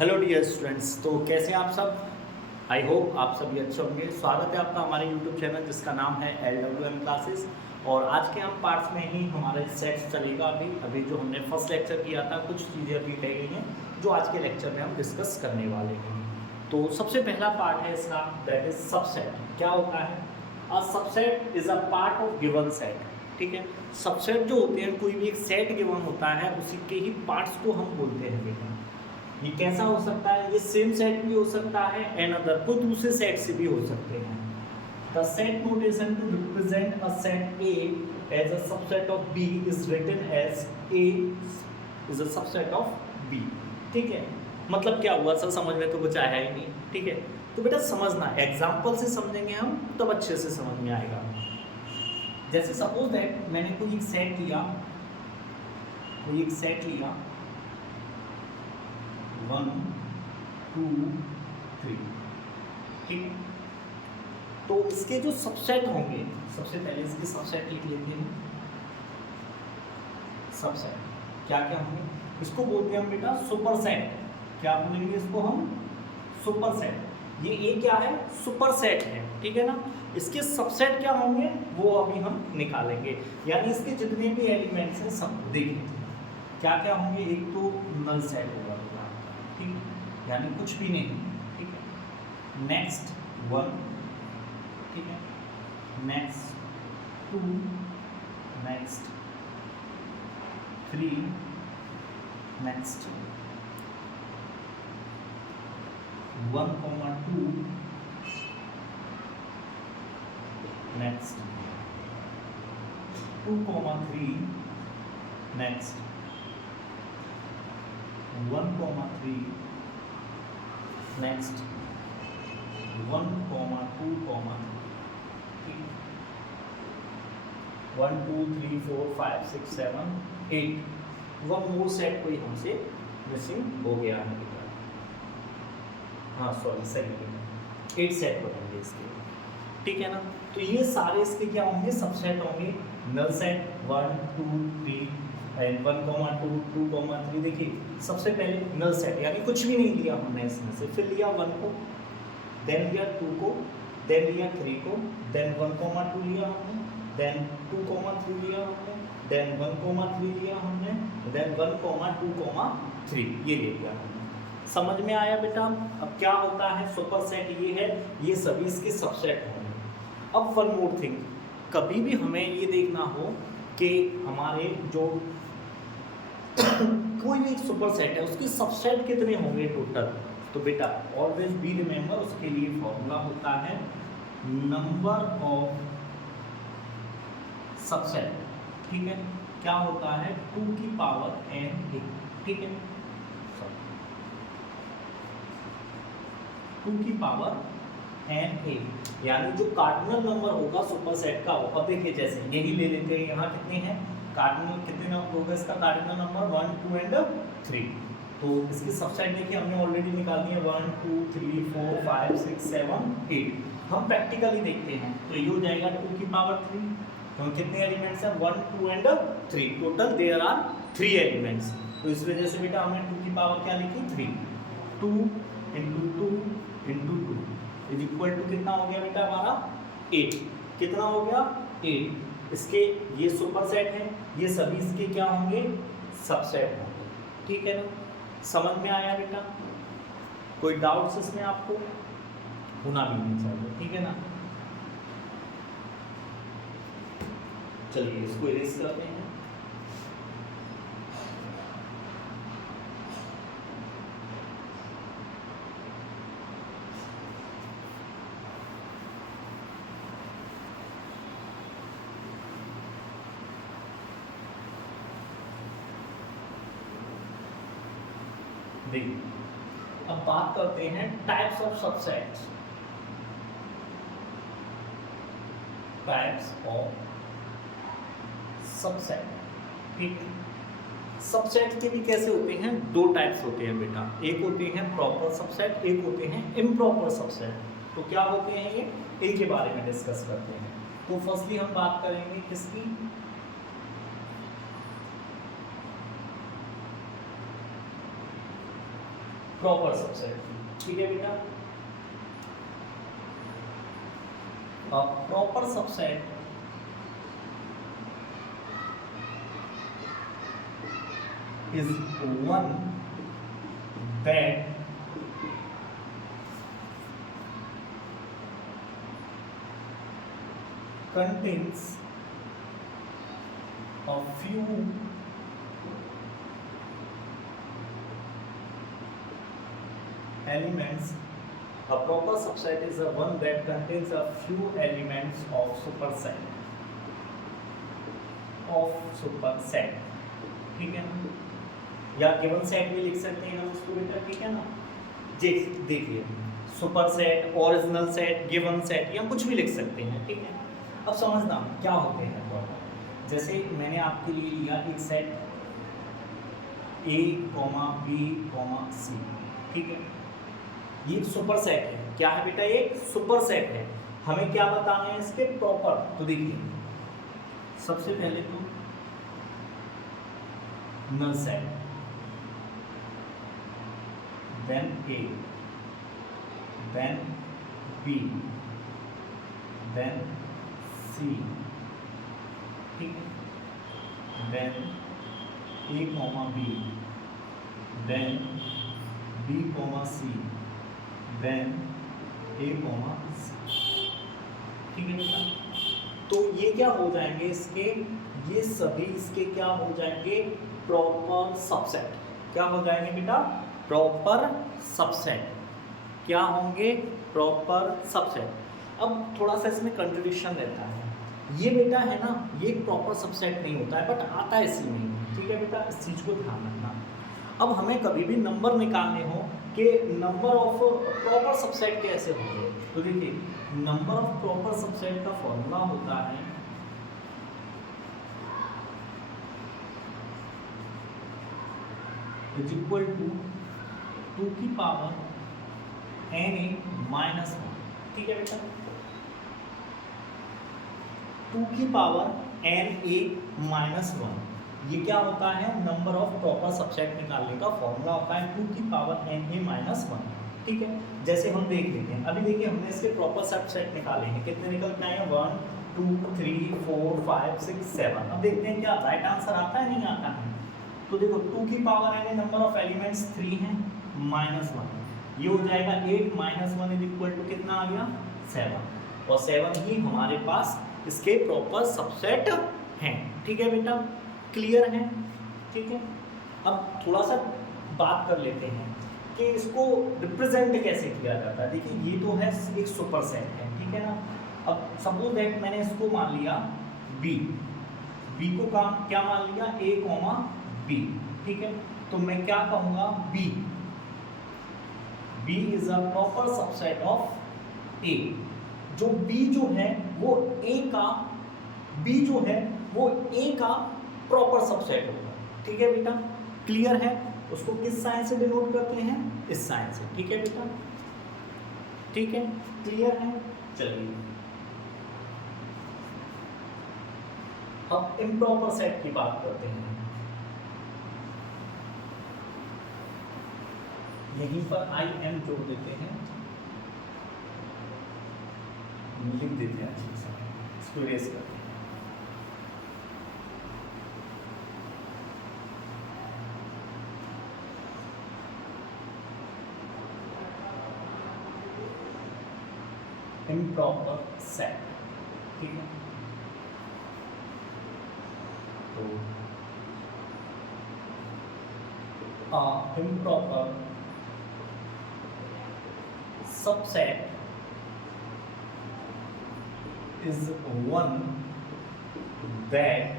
Hello dear students, तो कैसे हैं आप सब। आई होप आप सभी अच्छे होंगे। स्वागत है आपका हमारे यूट्यूब चैनल जिसका नाम है LWM क्लासेस। और आज के हम पार्ट्स में ही हमारे सेट्स चलेगा। अभी जो हमने फर्स्ट लेक्चर किया था, कुछ चीज़ें अभी रह गई हैं जो आज के लेक्चर में हम डिस्कस करने वाले हैं। तो सबसे पहला पार्ट है इसका, दैट इज सबसेट। क्या होता है? A subset is a part of given set. ठीक है, सबसेट जो होते हैं, कोई भी एक सेट गिवन होता है, उसी के ही पार्ट्स को हम बोलते हैं बेटा। ये कैसा हो सकता है? ये सेम सेट भी हो सकता है एंड अदर कोई दूसरे सेट से भी हो सकते हैं। The set notation to represent a set A as a subset of B is written as A is a subset of B। ठीक है, मतलब क्या हुआ सर? समझ में तो कुछ आया ही नहीं। ठीक है, तो बेटा समझना, एग्जाम्पल से समझेंगे हम तब अच्छे से समझ में आएगा। जैसे सपोज दैट मैंने कोई एक सेट लिया 1 2 3। ठीक है, तो इसके जो सबसेट होंगे, सबसे पहले इसके सबसेट लिख लेते हैं। सबसेट क्या क्या होंगे? इसको बोलते हैं हम बेटा सुपर सेट। क्या बोलेंगे इसको हम? Super set. ये ए क्या है? सुपर सेट है। ठीक है ना। इसके सबसेट क्या होंगे वो अभी हम निकालेंगे, यानी इसके जितने भी एलिमेंट्स हैं सब देखें क्या क्या होंगे। एक तो नल सेट होगा, ठीक, यानी कुछ भी नहीं। ठीक है, नेक्स्ट 1, ठीक है, next 2, next 3, next 1, 2, next 2, 3, next 1, 3, next 1, 2, 3, 1 2 3 4 5 6 7 8। One more set कोई हमसे मिसिंग हो गया है। हाँ सॉरी, सही 8 सेट बनेंगे इसके। ठीक है ना। तो ये सारे इसके क्या होंगे? सबसेट होंगे। Null set 1 2 3 and 1 2 2 3। देखिए सबसे पहले नल सेट, यानी कुछ भी नहीं लिया हमने इसमें से। फिर लिया 1 को, देन लिया 2 को, देन लिया 3 को, देन 1 2 लिया हमने, देन 2 3 लिया हमने, देन 1 3 लिया हमने, देन 1 2 3 ये ले लिया हमने। समझ में आया बेटा? अब क्या होता है? सुपर सेट ये है, ये सभी इसके सबसेट होंगे। अब वन मोर थिंग, कभी भी हमें ये देखना हो कि हमारे जो कोई भी एक सुपर सेट है उसके सबसेट कितने होंगे टोटल, तो बेटा ऑलवेज बी रिमेंबर, उसके लिए फॉर्मूला होता है नंबर ऑफ सबसेट। ठीक है, क्या होता है? 2 की पावर n a। ठीक है, 2 की पावर n a, यानी जो कार्डिनल नंबर होगा सुपर सेट का होगा। देखिए जैसे यही ले लेते हैं, यहाँ कितने हैं कार्डिनल, कितने नंबर होगा इसका कार्डिनल नंबर? 1 2 एंड 3। तो इसकी सबसेट देखिए हमने ऑलरेडी निकाल दी है 1 2 3 4 5 6 7 8। हम प्रैक्टिकली देखते हैं तो ये हो जाएगा 2 की पावर 3। तो कितने एलिमेंट्स हैं? 1 2 and 3। Total there are 3 elements. तो इस वजह से बेटा हमने 2 की पावर क्या लिखी? 3। 2 into 2 into 2 is equal to कितना हो गया बेटा हमारा? 8। कितना हो गया? 8। इसके ये सुपर सेट है, ये सभी इसके क्या होंगे? सबसेट होंगे। ठीक है ना, समझ में आया बेटा? कोई डाउट्स इसमें आपको होना भी नहीं चाहिए। ठीक है ना। चलिए इसको इरेज करते हैं। देखिए अब बात करते हैं types of subsets. Types of subset. ठीक है, सबसेट के भी कैसे होते हैं? 2 टाइप्स होते हैं बेटा। एक होते हैं प्रॉपर सबसेट, एक होते हैं इम्प्रॉपर सबसेट। तो क्या होते हैं ये? इनके बारे में डिस्कस करते हैं। तो फर्स्टली हम बात करेंगे किसकी? Proper subset. ठीक है बेटा, proper subset is one that contains a few elements. A proper subset is a one that contains a few elements of superset, ठीक है ना, या गिवन सेट भी लिख सकते हैं हम उसको बेटा, ठीक है ना। देखिए super set, original set, given set, या कुछ भी लिख सकते हैं, ठीक है। अब समझना क्या होते हैं प्रॉपर। जैसे मैंने आपके लिए लिया एक सेट A, B, C, ठीक है, ये एक सुपर सेट है। क्या है बेटा, ये सुपर सेट है। हमें क्या बताना है इसके प्रॉपर, तो देखिए सबसे पहले तो null set, then A, then B, then C, ठीक है, then A, B, then B, C, then A, C, ठीक है बेटा। तो ये क्या हो जाएंगे इसके, ये सभी इसके क्या हो जाएंगे, प्रॉपर सबसेट। क्या हो जाएंगे बेटा, प्रॉपर सबसेट। क्या होंगे, प्रॉपर सबसेट। अब थोड़ा सा इसमें कंट्रडिक्शन रहता है। ये बेटा है ना, ये प्रॉपर सबसेट नहीं होता है, बट आता है इसी में, ठीक है बेटा, इस चीज़ को ध्यान रखना। अब हमें कभी भी नंबर निकालने हो कि नंबर ऑफ प्रॉपर सबसेट कैसे होंगे, तो देखिए नंबर ऑफ प्रॉपर सबसेट का फॉर्मूला होता है इज इक्वल टू 2 की पावर na माइनस 1, ठीक है बेटा, 2 की पावर na माइनस 1, ये क्या होता है, नंबर ऑफ प्रॉपर सबसेट निकालने का फॉर्मूला होता है 2 की पावर na माइनस 1, ठीक है। जैसे हम देख लेते हैं, अभी देखिए हमने इसके प्रॉपर सबसेट निकाले हैं, कितने निकल के आए हैं, 1 2 3 4 5 6 7। अब देखते हैं क्या राइट आंसर आता है, नहीं आता है। तो देखो 2 की power na number of elements 3 है, माइनस 1, ये हो जाएगा 8 माइनस 1 इज इक्वल टू कितना आ गया, 7, और 7 ही हमारे पास इसके प्रॉपर सबसेट हैं, ठीक है बेटा, क्लियर है, ठीक है। अब थोड़ा सा बात कर लेते हैं कि इसको रिप्रेजेंट कैसे किया जाता है। देखिए ये तो है एक सुपर सेट है, ठीक है ना। अब सपोज दैट मैंने इसको मान लिया B को काम क्या मान लिया, A, B, ठीक है। तो मैं क्या कहूँगा, B is a proper subset of A। जो B जो है वो A का, B जो है वो A का प्रॉपर सबसेट होगा, ठीक है बेटा, क्लियर है। उसको किस साइन से डिनोट करते हैं, इस साइन से, ठीक है बेटा, ठीक है, क्लियर है। चलिए अब इम्प्रॉपर सेट की बात करते हैं। यहीं पर IM जोड़ देते हैं, लिख देते हैं अच्छे से, इसको इरेज करते हैं। इम्प्रॉपर सेट, ठीक है। तो improper subset is one that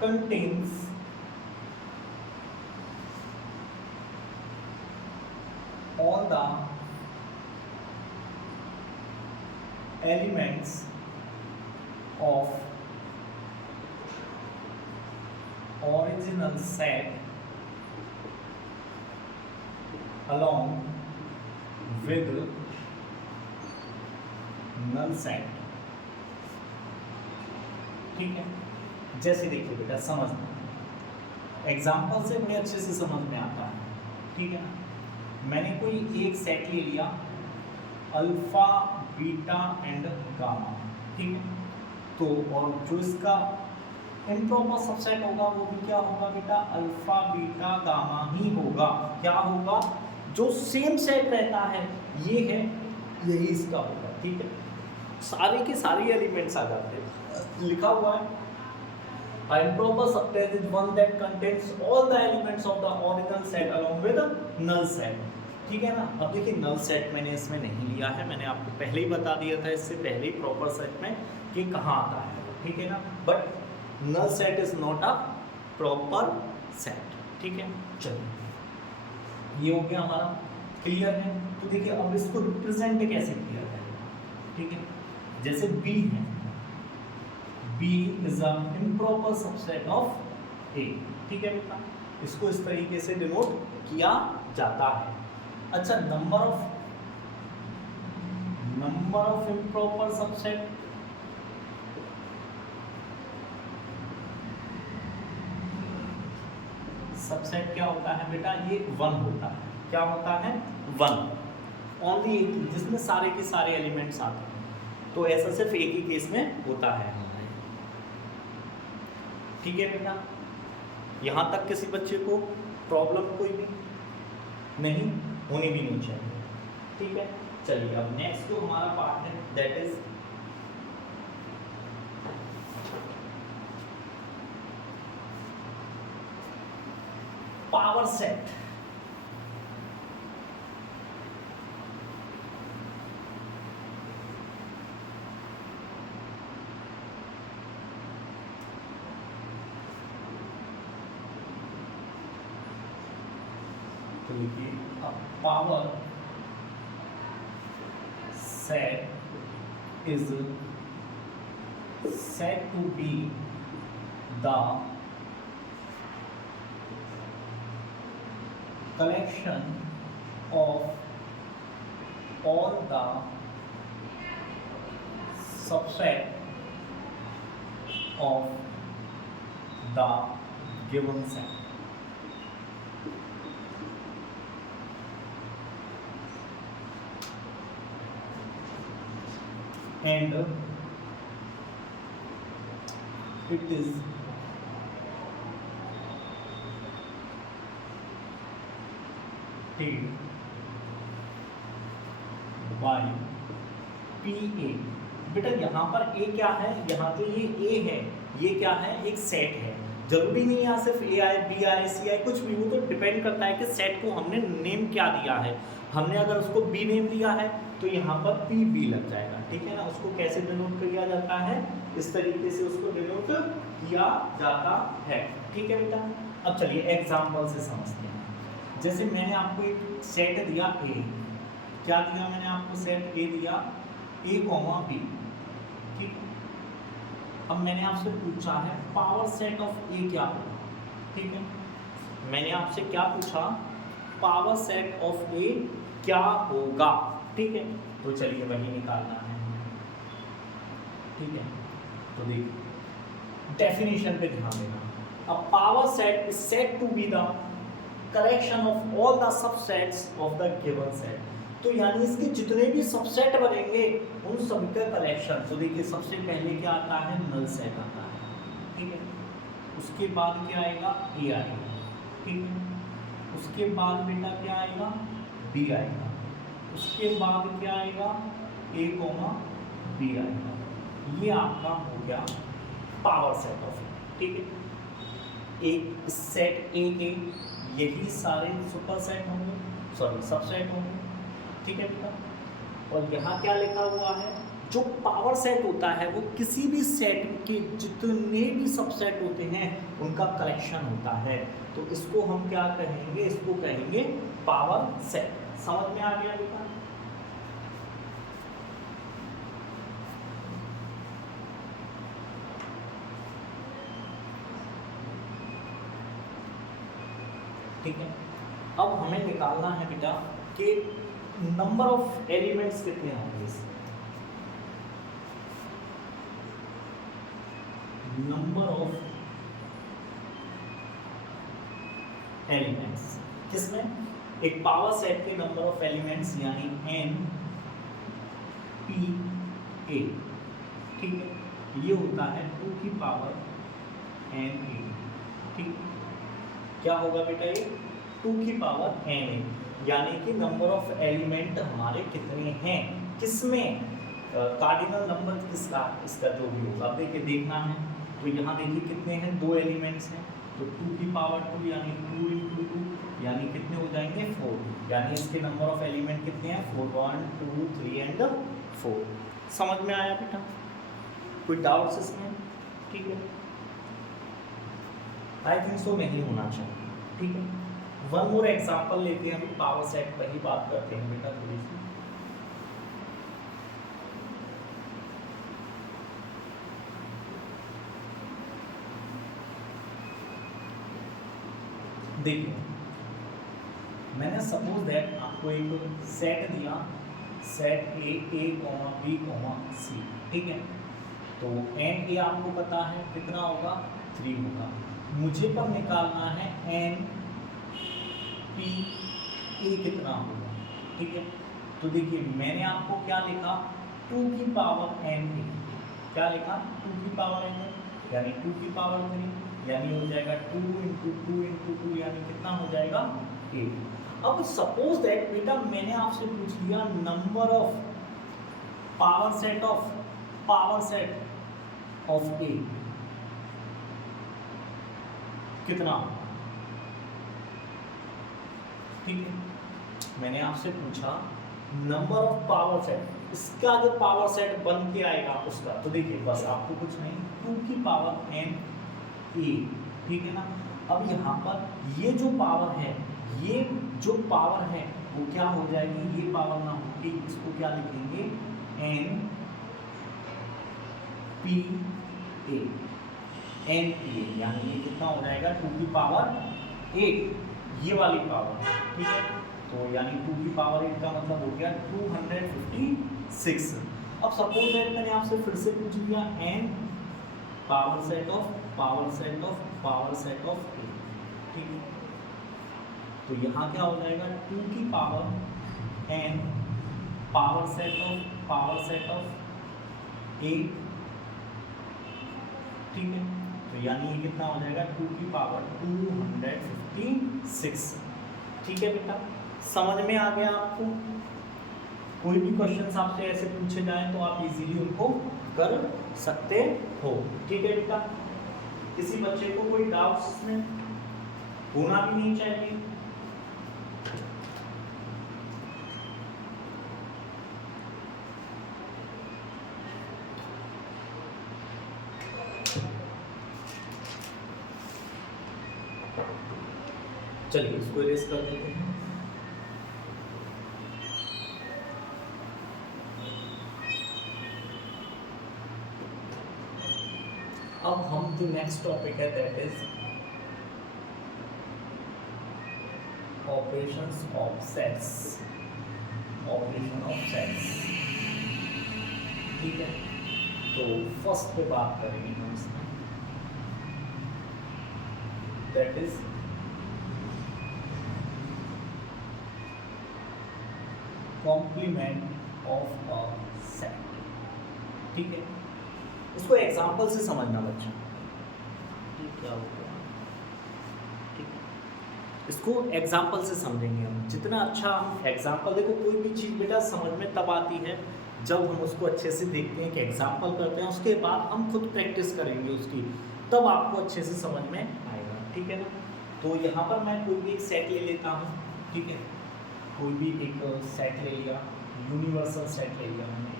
contains all the elements of original set along with null set, ठीक है। जैसे देखिए बेटा, समझना एग्जाम्पल से बड़े अच्छे से समझ में आता है। ठीक है ना। मैंने कोई एक सेट ले लिया अल्फा बीटा एंड गामा, ठीक है। तो और जो इसका इम्प्रॉपर सबसेट होगा वो भी क्या होगा बेटा, अल्फा बीटा गामा ही होगा। क्या होगा, जो सेम सेट रहता है ये है, यही इसका होगा, ठीक है। सारे के सारे एलिमेंट्स आ जाते हैं, लिखा हुआ है an improper subset is one that contains all the elements of the original set along with a null set, ठीक है ना। अब देखिए नल सेट मैंने इसमें नहीं लिया है, मैंने आपको पहले ही बता दिया था इससे पहले ही प्रॉपर सेट में कि कहाँ आता है, ठीक है ना। But null set is not a proper set, ठीक है। चलिए ये हो गया हमारा, क्लियर है। तो देखिए अब इसको रिप्रेजेंट कैसे किया जाएगा, ठीक है। जैसे B है, B is an improper subset of A, ठीक है बेटा, इसको इस तरीके से डिनोट किया जाता है। अच्छा, number of improper subset, subset क्या होता है बेटा, ये 1 होता है। क्या होता है, 1 ओनली, जिसमें सारे के सारे एलिमेंट्स आते हैं। तो ऐसा सिर्फ एक ही केस में होता है, ठीक है बेटा। यहाँ तक किसी बच्चे को प्रॉब्लम कोई भी नहीं होनी भी नहीं चाहिए, ठीक है। चलिए अब नेक्स्ट जो हमारा पार्ट है दैट इज पावर सेट। तो देखिए power set is said to be the collection of all the subset of the given set. And it is taken by PA। बेटा यहाँ पर A क्या है, यहाँ जो ये A है ये क्या है, एक सेट है। जरूरी नहीं है सिर्फ A आए B आए C आए कुछ भी, वो तो डिपेंड करता है कि सेट को हमने नेम क्या दिया है। हमने अगर उसको B नेम दिया है तो यहाँ पर PB लग जाएगा, ठीक है ना। उसको कैसे डिनोट किया जाता है, इस तरीके से उसको डिनोट किया जाता है, ठीक है बेटा। अब चलिए एग्जाम्पल से समझते हैं। जैसे मैंने आपको एक सेट दिया A, क्या दिया मैंने आपको, सेट A दिया A, B, ठीक। अब मैंने आपसे पूछा है पावर सेट ऑफ A क्या होगा, ठीक है। मैंने आपसे क्या पूछा, पावर सेट ऑफ A क्या होगा, ठीक है। तो चलिए वही निकालना है, ठीक है। तो देखिए डेफिनेशन पे ध्यान देना। A power set is said to be the collection of all the subsets of the given set. तो यानी इसके जितने भी सबसेट बनेंगे उन सभी का कलेक्शन। तो देखिए सबसे पहले क्या आता है, नल सेट आता है, ठीक है। उसके बाद क्या आएगा, A आएगा, ठीक है। उसके बाद बेटा क्या आएगा, B आएगा। उसके बाद क्या आएगा, A, B आएगा। ये आपका हो गया पावर सेट ऑफ, ठीक है। एक सेट A के यही सारे सुपर सेट होंगे, सॉरी सबसेट होंगे, ठीक है बेटा। और यहाँ क्या लिखा हुआ है, जो पावर सेट होता है वो किसी भी सेट के जितने भी सबसेट होते हैं उनका कलेक्शन होता है। तो इसको हम क्या कहेंगे, इसको कहेंगे पावर सेट। समझ में आ गया बेटा। ठीक है। अब हमें निकालना है बेटा कि नंबर ऑफ एलिमेंट्स कितने होंगे इसमें। नंबर ऑफ एलिमेंट्स किसमें, एक पावर सेट के नंबर ऑफ एलिमेंट्स यानी n p a, ठीक है, ये होता है 2 की पावर n a, ठीक, क्या होगा बेटा ये 2 की पावर n a, यानी कि नंबर ऑफ एलिमेंट हमारे कितने हैं, किसमें कार्डिनल नंबर किसका, इसका जो भी होगा। अब देखिए देखना है, तो यहाँ देखिए कितने हैं, 2 एलिमेंट्स हैं, तो 2 की पावर 2 यानी 2 × 2 यानी कितने हो जाएंगे 4, यानी इसके नंबर ऑफ एलिमेंट कितने हैं 4, 1 2 3 एंड 4। समझ में आया बेटा, कोई डाउट्स इसमें? ठीक है, आई थिंक सो नहीं होना चाहिए। ठीक है, वन मोर एग्जांपल लेते हैं, हम पावर सेट पर ही बात करते हैं बेटा थोड़ी सी। देखिए मैंने सपोज दैट आपको एक सेट दिया, सेट ए बी सी, ठीक है, तो एन ए आपको पता है कितना होगा 3 होगा, मुझे पर निकालना है एन पी ए कितना होगा। ठीक है, तो देखिए मैंने आपको क्या लिखा 2 की पावर एन ए, क्या लिखा 2 की पावर एन ए यानी 2 की पावर 3, यानी हो जाएगा 2 × 2 × 2 यानी कितना हो जाएगा 8। अब सपोज दैट बेटा मैंने आपसे पूछ लिया number of power set of A कितना, ठीक है, मैंने आपसे पूछा नंबर ऑफ पावर सेट, इसका जो पावर सेट बन के आएगा उसका, तो देखिए बस आपको कुछ नहीं 2 की पावर एन ए, ठीक है ना। अब यहाँ पर ये जो पावर है, ये जो पावर है वो क्या हो जाएगी, ये पावर ना होगी, इसको क्या लिखेंगे N P A, N P A, यानी ये कितना हो जाएगा 2 की पावर 8, ये वाली पावर, ठीक है, तो यानी 2 की पावर 8 का मतलब हो गया 256। अब सपोज दैट मैंने आपसे फिर से पूछ लिया N power set of A, ठीक है, तो यहाँ क्या हो जाएगा 2 की power N power set of A, ठीक है, तो यानी ये कितना हो जाएगा 2 की पावर 256। ठीक है बेटा, समझ में आ गया आपको? कोई भी क्वेश्चंस आपसे ऐसे पूछे जाएं तो आप इजीली उनको कर सकते हो। ठीक है बेटा, किसी बच्चे को कोई डाउट्स इसमें होना भी नहीं चाहिए। चलिए इसको इरेज कर देते हैं। अब हम जो नेक्स्ट टॉपिक है that is operations of sets, operation of sets. ठीक है, तो फर्स्ट पे बात करेंगे हम इसमें, that is complement of a set. ठीक है, इसको एग्जाम्पल से समझना बच्चा, क्या होगा, ठीक, इसको एग्जाम्पल से समझेंगे हम। जितना अच्छा हम एग्जाम्पल, देखो कोई भी चीज़ बेटा समझ में तब आती है जब हम उसको अच्छे से देखते हैं कि एग्जाम्पल करते हैं, उसके बाद हम खुद प्रैक्टिस करेंगे उसकी, तब आपको अच्छे से समझ में आएगा। ठीक है ना, तो यहाँ पर मैं कोई भी एक सेट ले लेता हूँ। ठीक है, कोई भी एक सेट ले लिया, यूनिवर्सल सेट ले लिया मैंने,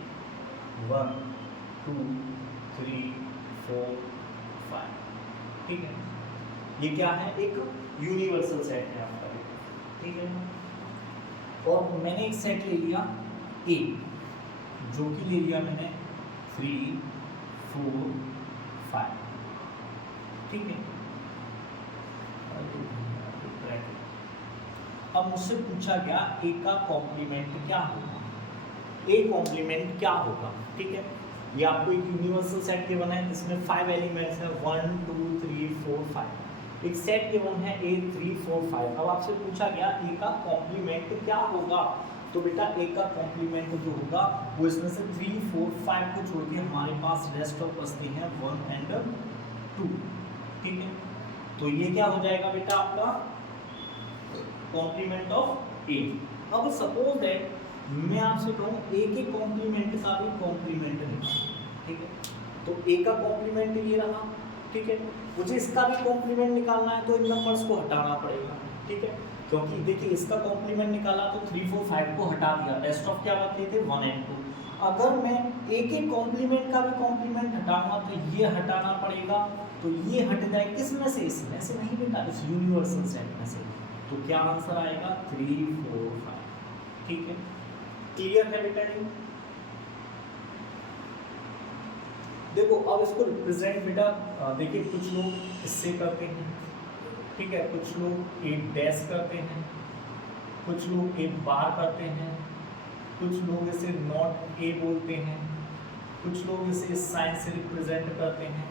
1 2 3 4 5। ठीक है, ये क्या है, एक यूनिवर्सल सेट है आपका। ठीक है, और मैंने एक सेट ले लिया ए, जो कि ले लिया मैंने 3 4 5। ठीक है, अब मुझसे पूछा गया ए का कॉम्प्लीमेंट क्या होगा, ए कॉम्प्लीमेंट क्या होगा। ठीक है, ये आपको एक यूनिवर्सल सेट के बना है, इसमें 5 एलिमेंट्स हैं, 1 2 3 4 5। एक सेट गिवन है A 3 4 5। अब आपसे पूछा गया A का कॉम्प्लीमेंट क्या होगा, तो बेटा A का कॉम्प्लीमेंट जो होगा वो इसमें से 3 4 5 को छोड़ के हमारे पास रेस्ट ऑफ बचते हैं 1 एंड 2। ठीक है, तो ये क्या हो जाएगा बेटा आपका कॉम्प्लीमेंट ऑफ A। अब सपोज दैट मैं आपसे कहूँ A के कॉम्प्लीमेंट का भी कॉम्प्लीमेंट निकालो। ठीक है, तो A का कॉम्प्लीमेंट ये रहा। ठीक है, मुझे इसका भी कॉम्प्लीमेंट निकालना है तो इन नंबर्स को हटाना पड़ेगा। ठीक है, क्योंकि देखिए इसका कॉम्प्लीमेंट निकाला तो 3 4 5 को हटा दिया, रेस्ट ऑफ क्या बचे थे 1 एंड 2। अगर मैं A के कॉम्प्लीमेंट का भी कॉम्प्लीमेंट हटाऊंगा तो ये हटाना पड़ेगा, तो ये हट जाए किस में से, इसमें से नहीं बेटा, इस यूनिवर्सल सेट में से। तो क्या आंसर आएगा 3 4 5। ठीक है, क्लियर है बेटा ये? देखो अब इसको रिप्रेजेंट बेटा देखिए कुछ लोग इससे करते हैं। ठीक है, कुछ लोग एक डैश करते हैं, कुछ लोग एक बार करते हैं, कुछ लोग इसे नॉट ए बोलते हैं, कुछ लोग इसे साइन से रिप्रेजेंट करते हैं।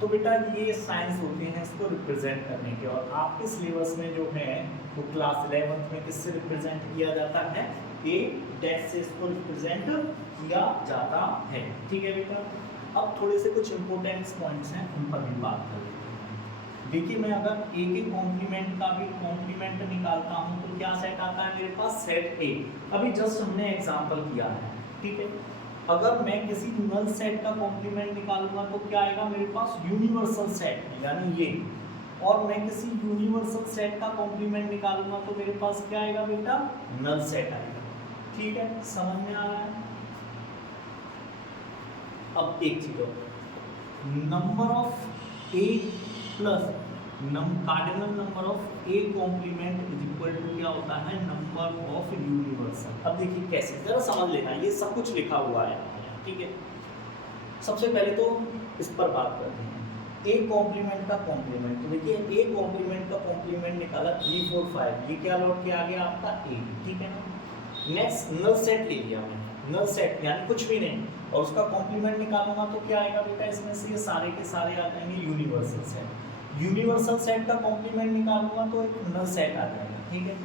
तो बेटा ये साइंस होते हैं इसको रिप्रेजेंट करने के, और आपके सिलेबस में जो है वो क्लास 11th में किससे रिप्रेजेंट किया जाता है, ए डैश से इसको रिप्रेजेंट किया जाता है। ठीक है बेटा, अब थोड़े से कुछ इंपॉर्टेंट पॉइंट्स हैं उन पर भी बात कर लेते हैं। देखिए मैं अगर ए के कॉम्प्लीमेंट का भी कॉम्प्लीमेंट निकालता हूँ तो क्या सेट आता है मेरे पास, सेट ए। अभी जस्ट हमने एग्जांपल किया है। ठीक है, अगर मैं किसी नल सेट का कॉम्प्लीमेंट निकालूंगा तो क्या आएगा मेरे पास, यूनिवर्सल सेट, यानी ये। और मैं किसी यूनिवर्सल सेट का कॉम्प्लीमेंट निकालूंगा तो मेरे पास क्या आएगा बेटा, नल सेट आएगा। ठीक है, समझ में आ रहा है? अब एक चीज और, number of A plus cardinal number of A complement is equal to क्या होता है, नंबर ऑफ यूनिवर्सल। अब देखिए कैसे, जरा समझ लेना, ये सब कुछ लिखा हुआ है। ठीक है, सबसे पहले तो इस पर बात करते हैं ए कॉम्प्लीमेंट का कॉम्प्लीमेंट। तो देखिए ए कॉम्प्लीमेंट का कॉम्प्लीमेंट निकाला 3 4 5, ये क्या लौट के आ गया आपका ए। ठीक है ना, नेक्स्ट नल सेट ले लिया मैंने, नल सेट यानी कुछ भी नहीं, और उसका कॉम्प्लीमेंट निकालूंगा तो क्या आएगा बेटा, इसमें से ये सारे के सारे आ जाएंगे यूनिवर्सल सेट। यूनिवर्सल सेट का कॉम्प्लीमेंट निकालूंगा तो एक नल सेट आ जाएगा। ठीक है,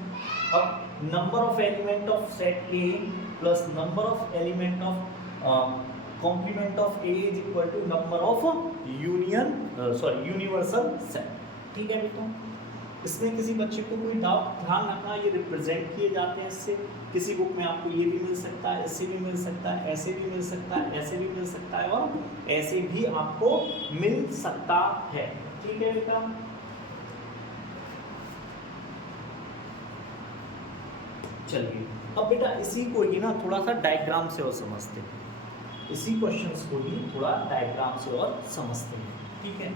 अब number of element of set A plus number of element of complement of A is equal to number of universal set. ठीक है बेटा, इसमें किसी बच्चे को कोई डाउट, ध्यान रखना ये रिप्रेजेंट किए जाते हैं इससे। किसी बुक में आपको ये भी मिल सकता है, ऐसे भी मिल सकता है, ऐसे भी मिल सकता है, ऐसे भी मिल सकता है, और ऐसे भी आपको मिल सकता है। ठीक है बेटा, चलिए अब बेटा इसी को ही ना थोड़ा सा डायग्राम से और समझते हैं, इसी क्वेश्चंस को ही थोड़ा डायग्राम से और समझते हैं। ठीक है,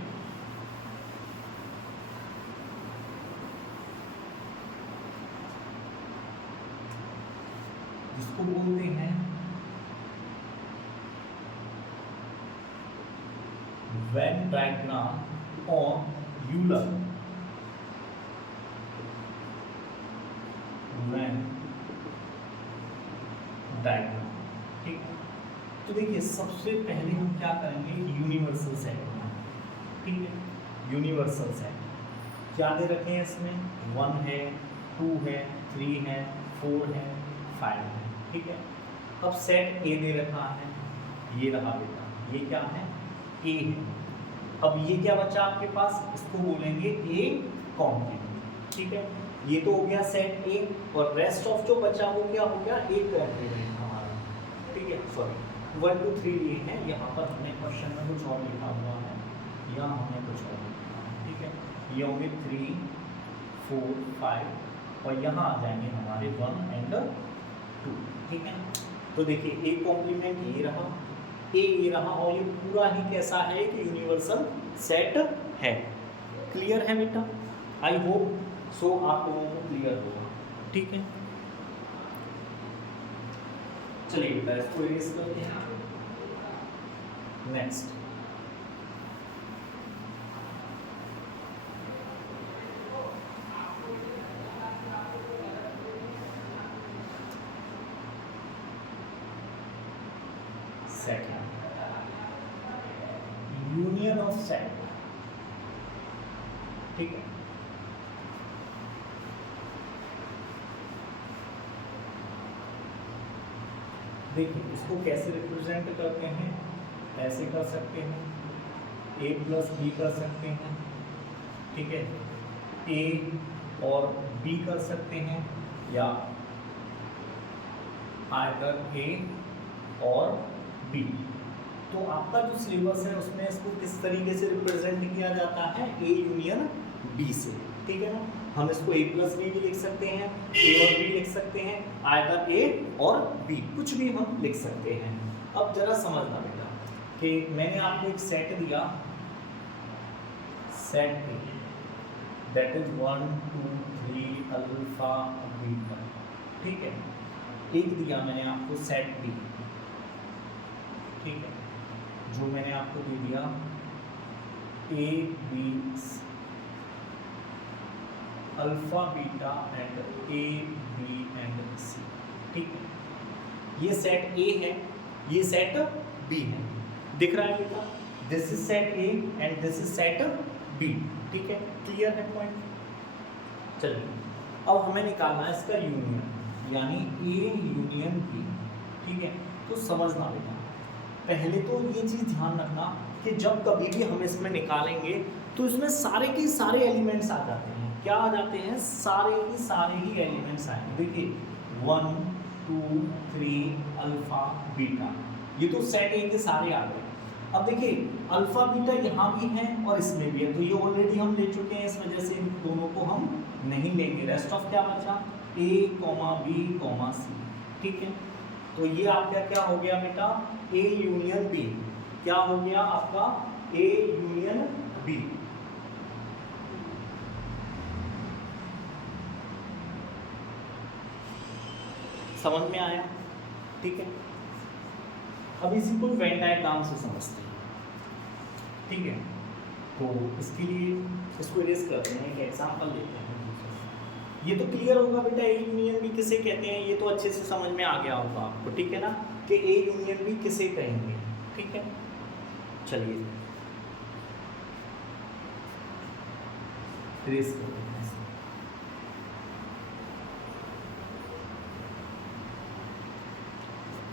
जिसको बोलते हैं वेन डायग्राम और यूलर वेन डायग्राम। ठीक है, तो देखिए सबसे पहले हम क्या करेंगे, यूनिवर्सल सेट बनाएंगे। ठीक है, यूनिवर्सल सेट क्या दे रखे हैं इसमें, 1 है, 2 है, 3 है, 4 है, 5 है। ठीक है, अब सेट ए दे रखा है, ये रहा बेटा, ये क्या है, ए है। अब ये क्या बचा आपके पास, इसको बोलेंगे ए कॉम्प्लीमेंट। ठीक है, ये तो हो गया सेट ए, और रेस्ट ऑफ जो बचा वो क्या हो गया, ए कॉम्प्लीमेंट हमारा। ठीक है, सॉरी 1 2 3 लिए हैं, यहाँ पर हमने क्वेश्चन में कुछ और लिखा हुआ है, यहाँ हमने कुछ और लिखा है। ठीक है, ये होंगे 3 4 5, और यहाँ आ जाएंगे हमारे 1 एंड 2। ठीक है, तो देखिए ए कॉम्प्लीमेंट ये रहा, ए ये रहा, और ये पूरा ही कैसा है कि यूनिवर्सल सेट है। क्लियर है बेटा? आई होप सो आप लोगों को क्लियर होगा। ठीक है, चलिए बेटा इसको इरेज करते हैं। Next set, union of set. ठीक है। देखिए इसको कैसे रिप्रेजेंट करते हैं, ऐसे कर सकते हैं, a प्लस बी कर सकते हैं, ठीक है, a और b कर सकते हैं, या आइदर a और b। तो आपका जो सिलेबस है उसमें इसको किस तरीके से रिप्रेजेंट किया जाता है, a यूनियन b से, ठीक है ना। हम इसको a प्लस बी भी लिख सकते हैं, a और b लिख सकते हैं, आइदर a और b, कुछ भी हम लिख सकते हैं। अब जरा समझना बेटा कि मैंने आपको एक सेट दिया, set A, that is 1 2 3 alpha beta, ठीक है। एक दिया मैंने आपको सेट B, ठीक है, जो मैंने आपको दे दिया A B alpha beta and A B and C, ठीक है। ये सेट A है, ये सेट B है, दिख रहा है बेटा, this is set A and this is set B, ठीक है, क्लियर है पॉइंट। चलिए अब हमें निकालना है इसका यूनियन, यानी A यूनियन B, ठीक है। तो समझना बेटा, पहले तो ये चीज़ ध्यान रखना कि जब कभी भी हम इसमें निकालेंगे तो इसमें सारे के सारे एलिमेंट्स आ जाते हैं। क्या आ जाते हैं, सारे के सारे ही एलिमेंट्स आएंगे। देखिए 1 2 3 अल्फा बीटा, ये तो सेट A के सारे आ गए। अब देखिए अल्फा बीटा यहाँ भी है और इसमें भी है, तो ये ऑलरेडी हम ले चुके हैं, इस वजह से इन दोनों को हम नहीं लेंगे। रेस्ट ऑफ क्या बचा, A, B, C, ठीक है। तो ये आपका क्या हो गया बेटा, A यूनियन B, क्या हो गया आपका A यूनियन B। समझ में आया, ठीक है। अब इसी को वेन डायग्राम से समझते हैं, ठीक है। तो इसके लिए इसको इरेज करते हैं, एक एग्जांपल लेते हैं। ये तो क्लियर होगा बेटा, ए यूनियन बी किसे कहते हैं, ये तो अच्छे से समझ में आ गया होगा आपको, ठीक है ना, कि ए यूनियन बी किसे कहेंगे, ठीक है। चलिए इरेज करते हैं।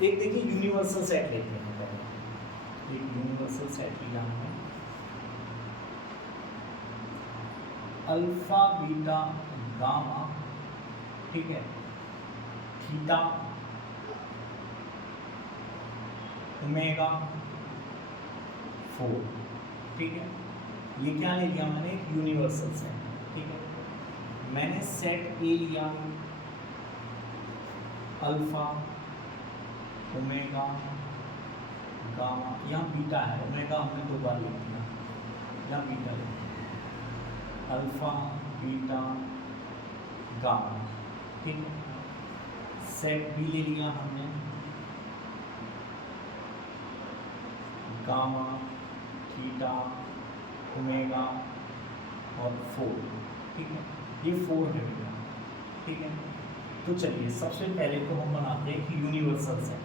एक देखिए यूनिवर्सल सेट लेते हैं, एक यूनिवर्सल सेट लिया है, अल्फा बीटा गामा, ठीक है, थीटा ओमेगा 4, ठीक है। ये क्या ले लिया मैंने, एक यूनिवर्सल सेट, ठीक है। मैंने सेट ए लिया अल्फा ओमेगा गामा, यहाँ बीटा है, ओमेगा हमने 2 बार लिख दिया, यहाँ बीटा लिख दिया, अल्फा बीटा गामा, ठीक है। सेट बी ले लिया हमने, गामा थीटा ओमेगा और 4, ठीक है। ये 4 है बेटा, ठीक है। तो चलिए सबसे पहले तो हम बनाते हैं कि यूनिवर्सल सेट,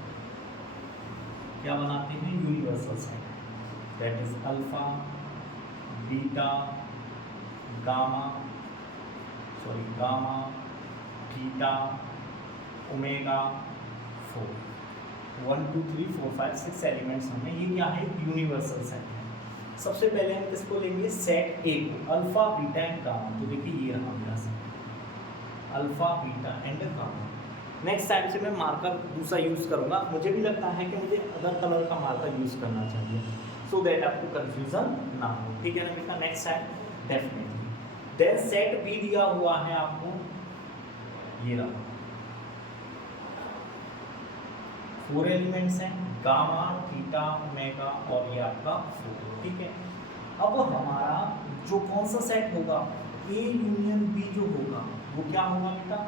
क्या बनाते हैं, universal set, that is alpha beta gamma theta omega 4, 1 2 3 4 5 6 elements हमें, ये क्या है, यूनिवर्सल सेट है। सबसे पहले हम किसको लेंगे, सेट ए को, अल्फा बीटा एंड गामा। तो देखिए ये रहा मेरा set, alpha beta and gamma. Next time से मैं मार्कर दूसरा यूज़ करूँगा, मुझे भी लगता है कि मुझे अदर कलर का मार्कर यूज़ करना चाहिए, सो दैट आपको कंफ्यूजन ना हो, ठीक है ना बेटा। Next time definitely. Then set B दिया हुआ है आपको, ये रहा, 4 एलिमेंट्स हैं, गामा थीटा ओमेगा और ये आपका 4, ठीक है। अब हमारा जो कौन सा सेट होगा, ए यूनियन बी जो होगा वो क्या होगा बेटा,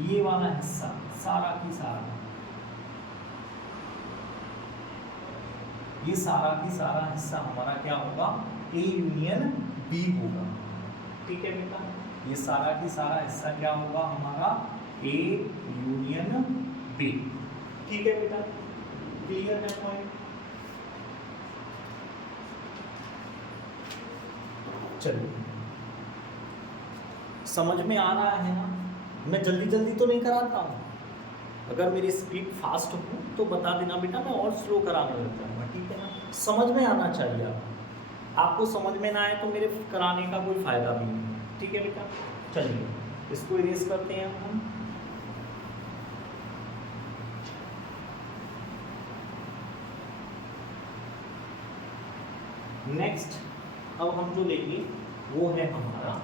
ये वाला हिस्सा सारा की सारा, ये सारा की सारा हिस्सा हमारा क्या होगा, ए यूनियन बी होगा, ठीक है बेटा। ये सारा की सारा हिस्सा क्या होगा हमारा, ए यूनियन बी, ठीक है बेटा, क्लियर है पॉइंट। चलिए समझ में आ रहा है ना? मैं जल्दी जल्दी तो नहीं कराता हूँ। अगर मेरी स्पीड फास्ट हो तो बता देना बेटा, मैं और स्लो कराने लग जाऊँगा, ठीक है ना? समझ में आना चाहिए आपको समझ में ना आए तो मेरे कराने का कोई फ़ायदा भी नहीं है, ठीक है बेटा? चलिए इसको इरेज करते हैं हम। नेक्स्ट अब हम जो लेंगे वो है हमारा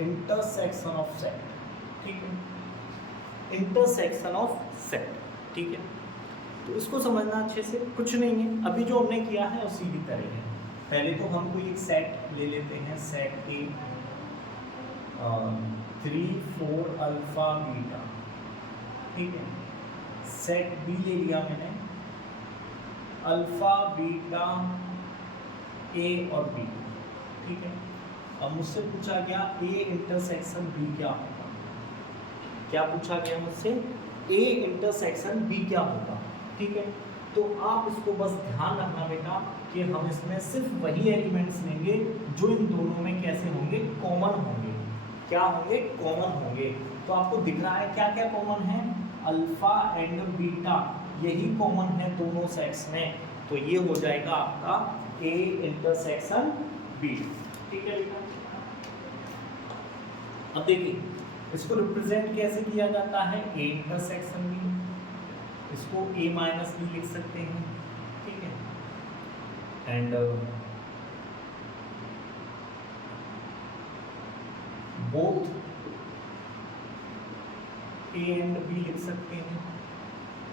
इंटरसेक्शन ऑफ सेट, ठीक है? इंटरसेक्शन ऑफ सेट, ठीक है? तो इसको समझना अच्छे से, कुछ नहीं है, अभी जो हमने किया है उसी की तरह है। पहले तो हम कोई एक सेट ले लेते हैं, सेट ए 3 4 अल्फा बीटा, ठीक है? सेट बी ले लिया मैंने, अल्फा बीटा ए और बी, ठीक है? अब मुझसे पूछा गया ए इंटरसेक्शन बी क्या होगा? क्या पूछा गया मुझसे? ए इंटरसेक्शन बी क्या होगा, ठीक है? तो आप इसको बस ध्यान रखना बेटा कि हम इसमें सिर्फ वही एलिमेंट्स लेंगे जो इन दोनों में कैसे होंगे, कॉमन होंगे। क्या होंगे? कॉमन होंगे। तो आपको दिख रहा है क्या क्या कॉमन है? अल्फा एंड बीटा, यही कॉमन है दोनों सेट्स में। तो ये हो जाएगा आपका ए इंटरसेक्शन बी, ठीक है बेटा? अब देखिए इसको रिप्रेजेंट कैसे किया जाता है, ए इंटरसेक्शन बी, इसको ए माइनस बी लिख सकते हैं, ठीक है? And both A and B लिख सकते हैं,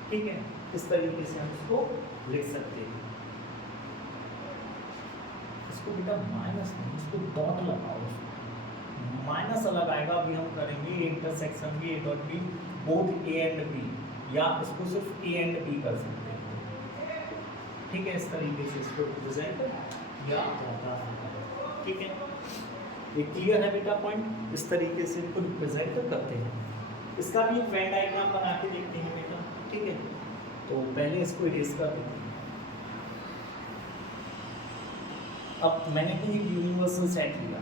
ठीक है? इस तरीके से हम इसको लिख सकते हैं। इसको बेटा माइनस नहीं, इसको डॉट लगाओ, माइनस अलग आएगा। अभी हम करेंगे intersection B, A dot B, both A and B, या इसको सिर्फ ए एंड बी कर सकते हैं, ठीक है? इस तरीके से इसको रिप्रेजेंट किया जाता है, ठीक है? ये क्लियर है बेटा पॉइंट? इस तरीके से इसको रिप्रेजेंट करते हैं। इसका भी एक वेन डायग्राम बना के देखते हैं बेटा, ठीक है? तो पहले इसको इरेज कर देते हैं। अब मैंने भी एक यूनिवर्सल सेट लिया,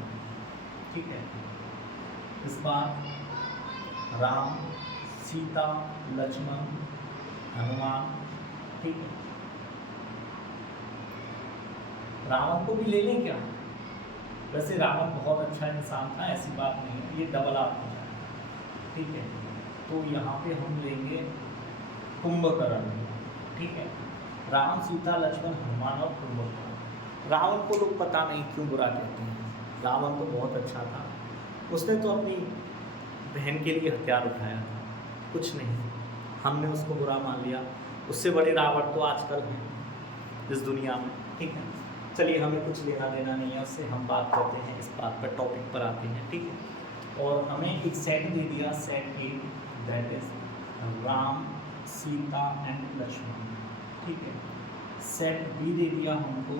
ठीक है? इस बार राम, सीता, लक्ष्मण, हनुमान, ठीक है? रावण को भी ले लें क्या? वैसे रावण बहुत अच्छा इंसान था, ऐसी बात नहीं है, ये डबल आप हो जाए, ठीक है? तो यहाँ पे हम लेंगे कुंभकर्ण, ठीक है? राम, सीता, लक्ष्मण, हनुमान और कुंभकर्ण। रावण को लोग पता नहीं क्यों बुरा कहते हैं, रावण तो बहुत अच्छा था, उसने तो अपनी बहन के लिए हथियार उठाया था, कुछ नहीं, हमने उसको बुरा मान लिया। उससे बड़े रावण तो आजकल हैं इस दुनिया में, ठीक है? चलिए हमें कुछ लेना देना नहीं है उससे, हम बात करते हैं इस बात पर, टॉपिक पर आते हैं, ठीक है? और हमें एक सेट दे दिया, set A, that is Ram, Sita and Lakshman, ठीक है? सेट बी दे दिया हमको,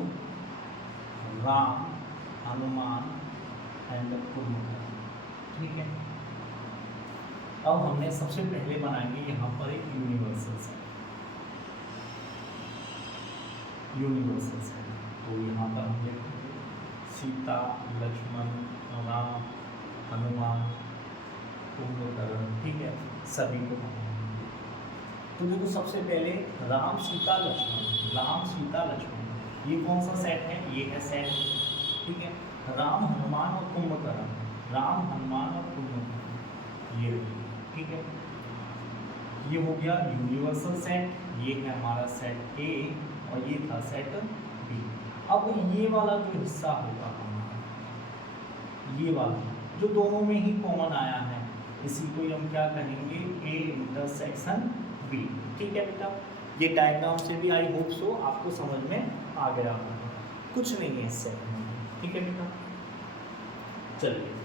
राम, हनुमान एंड कुंभकर्ण, ठीक है? अब हमने सबसे पहले बनाएंगे यहाँ पर एक यूनिवर्सल सेट, यूनिवर्सल सेट। तो यहाँ पर हम लिखेंगे सीता, लक्ष्मण, राम, हनुमान, कुंभकर्ण, ठीक है? सभी को तो देखो सबसे पहले राम, सीता, लक्ष्मण, राम, सीता, लक्ष्मण, ये कौन सा सेट है? ये है सेट, ठीक है? राम, हनुमान और कुंभकर्ण, राम, हनुमान और कुंभकर्ण, ये ठीक है? ये हो गया यूनिवर्सल सेट, ये है हमारा सेट ए और ये था सेट बी। अब ये वाला जो हिस्सा होगा हमारा, ये वाला जो दोनों में ही कॉमन आया है, इसी को हम क्या कहेंगे? ए इंटरसेक्शन बी, ठीक है बेटा? ये डायग्राम से भी आई होप सो आपको समझ में आ गया होगा, कुछ नहीं है इससे, ठीक है बेटा? चलिए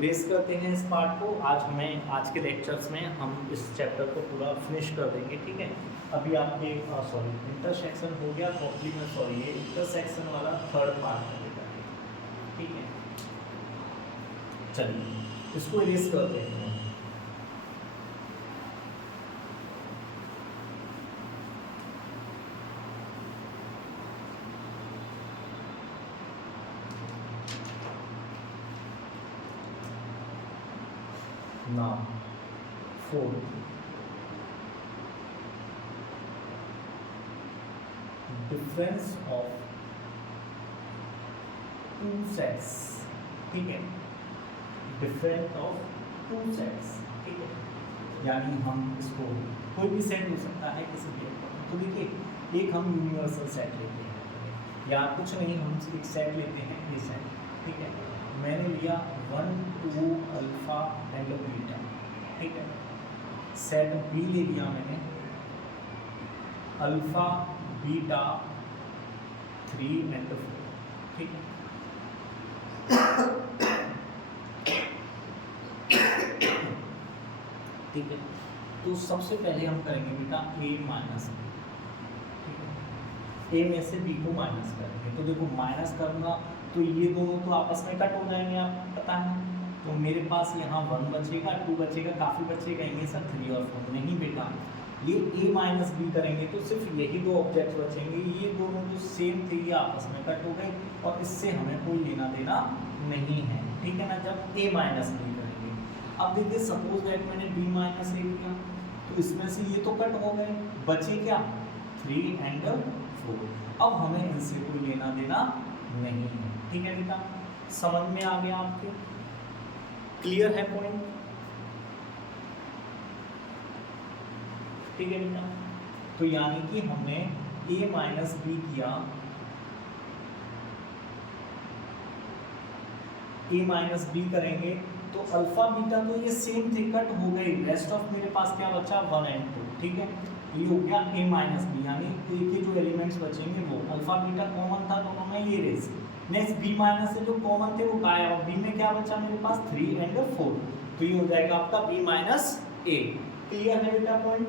रेस करते हैं इस पार्ट को। आज के लेक्चर्स में हम इस चैप्टर को पूरा फिनिश कर देंगे, ठीक है? अभी आपके सॉरी इंटरसेक्शन हो गया प्रॉपर्ली में, सॉरी ये इंटरसेक्शन वाला थर्ड पार्ट है बेटा, ठीक है? चलिए इसको रेस करते हैं। Now for difference of two sets, ठीक है, डिफरेंस ऑफ टू सेट्स, ठीक है, यानी हम इसको कोई भी सेट हो सकता है किसी भी, तो देखिए एक हम यूनिवर्सल सेट लेते हैं या कुछ नहीं, हम एक सेट लेते हैं, ये सेट, ठीक है, मैंने लिया 1 2 अल्फा एंड बीटा, ठीक है, सेट बी ले लिया मैंने अल्फा बीटा 3 एंड 4, ठीक है, ठीक है। तो सबसे पहले हम करेंगे बेटा a माइनस बी, ठीक है, a में से b को माइनस करेंगे, तो देखो माइनस करना तो ये दोनों तो आपस में कट हो जाएंगे, आपको पता है, तो मेरे पास यहाँ 1 बचेगा, 2 बचेगा, काफ़ी बच्चे कहेंगे सर 3 और 4, नहीं बेटा, ये a माइनस बी करेंगे तो सिर्फ यही दो ऑब्जेक्ट बचेंगे, ये दोनों जो सेम थे ये आपस में कट हो गए और इससे हमें कोई लेना देना नहीं है, ठीक है ना, जब a माइनस बी करेंगे। अब देखिए सपोज दैट मैंने b माइनस ए किया तो इसमें से ये तो कट हो गए, बचे क्या 3 एंड 4, अब हमें इनसे कोई लेना देना नहीं है, ठीक है बेटा, समझ में आ गया आपके, क्लियर है पॉइंट, ठीक है बेटा, तो यानी कि हमने a माइनस बी किया, a माइनस बी करेंगे तो अल्फा बीटा तो ये सेम थे, कट हो गए, रेस्ट ऑफ मेरे पास क्या बचा 1 एंड 2, ठीक है, ये हो गया a माइनस बी, यानी a के जो एलिमेंट्स बचेंगे वो अल्फा बीटा कॉमन था दोनों में, ये रेस, नेक्स्ट b माइनस से जो कॉमन थे वो गायब, और b में क्या बचा मेरे पास 3 एंड 4, तो ये हो जाएगा आपका b माइनस a, क्लियर है बेटा पॉइंट।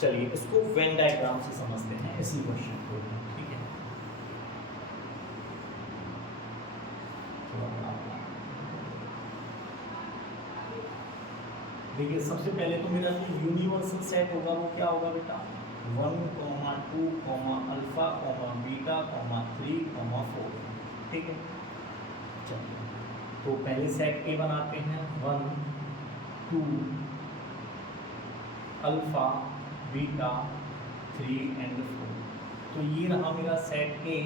चलिए इसको वेन डायग्राम से समझते हैं इसी क्वेश्चन को, ठीक है, देखिए सबसे पहले तो मेरा जो यूनिवर्सल सेट होगा वो क्या होगा बेटा 1 2 अल्फा बीटा 3 4, ठीक है, चलिए तो पहले सेट ए बनाते हैं 1 2 अल्फा बीटा 3 एंड 4, तो ये रहा मेरा सेट ए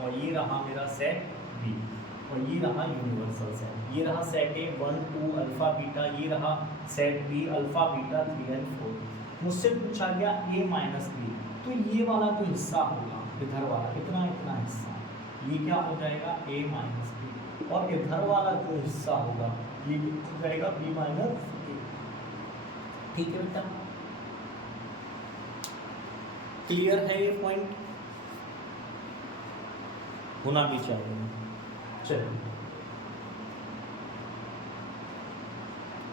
और ये रहा मेरा सेट बी और ये रहा यूनिवर्सल सेट, ये रहा सेट ए 1 2 अल्फा बीटा, ये रहा set B alpha beta 3 and 4, मुझसे पूछा गया a माइनस बी, तो ये वाला जो हिस्सा होगा इधर वाला इतना इतना हिस्सा, ये क्या हो जाएगा a माइनस बी, और इधर वाला जो हिस्सा होगा ये हो जाएगा b माइनस ए, ठीक है बेटा, क्लियर है ये पॉइंट, होना भी चाहिए। चलिए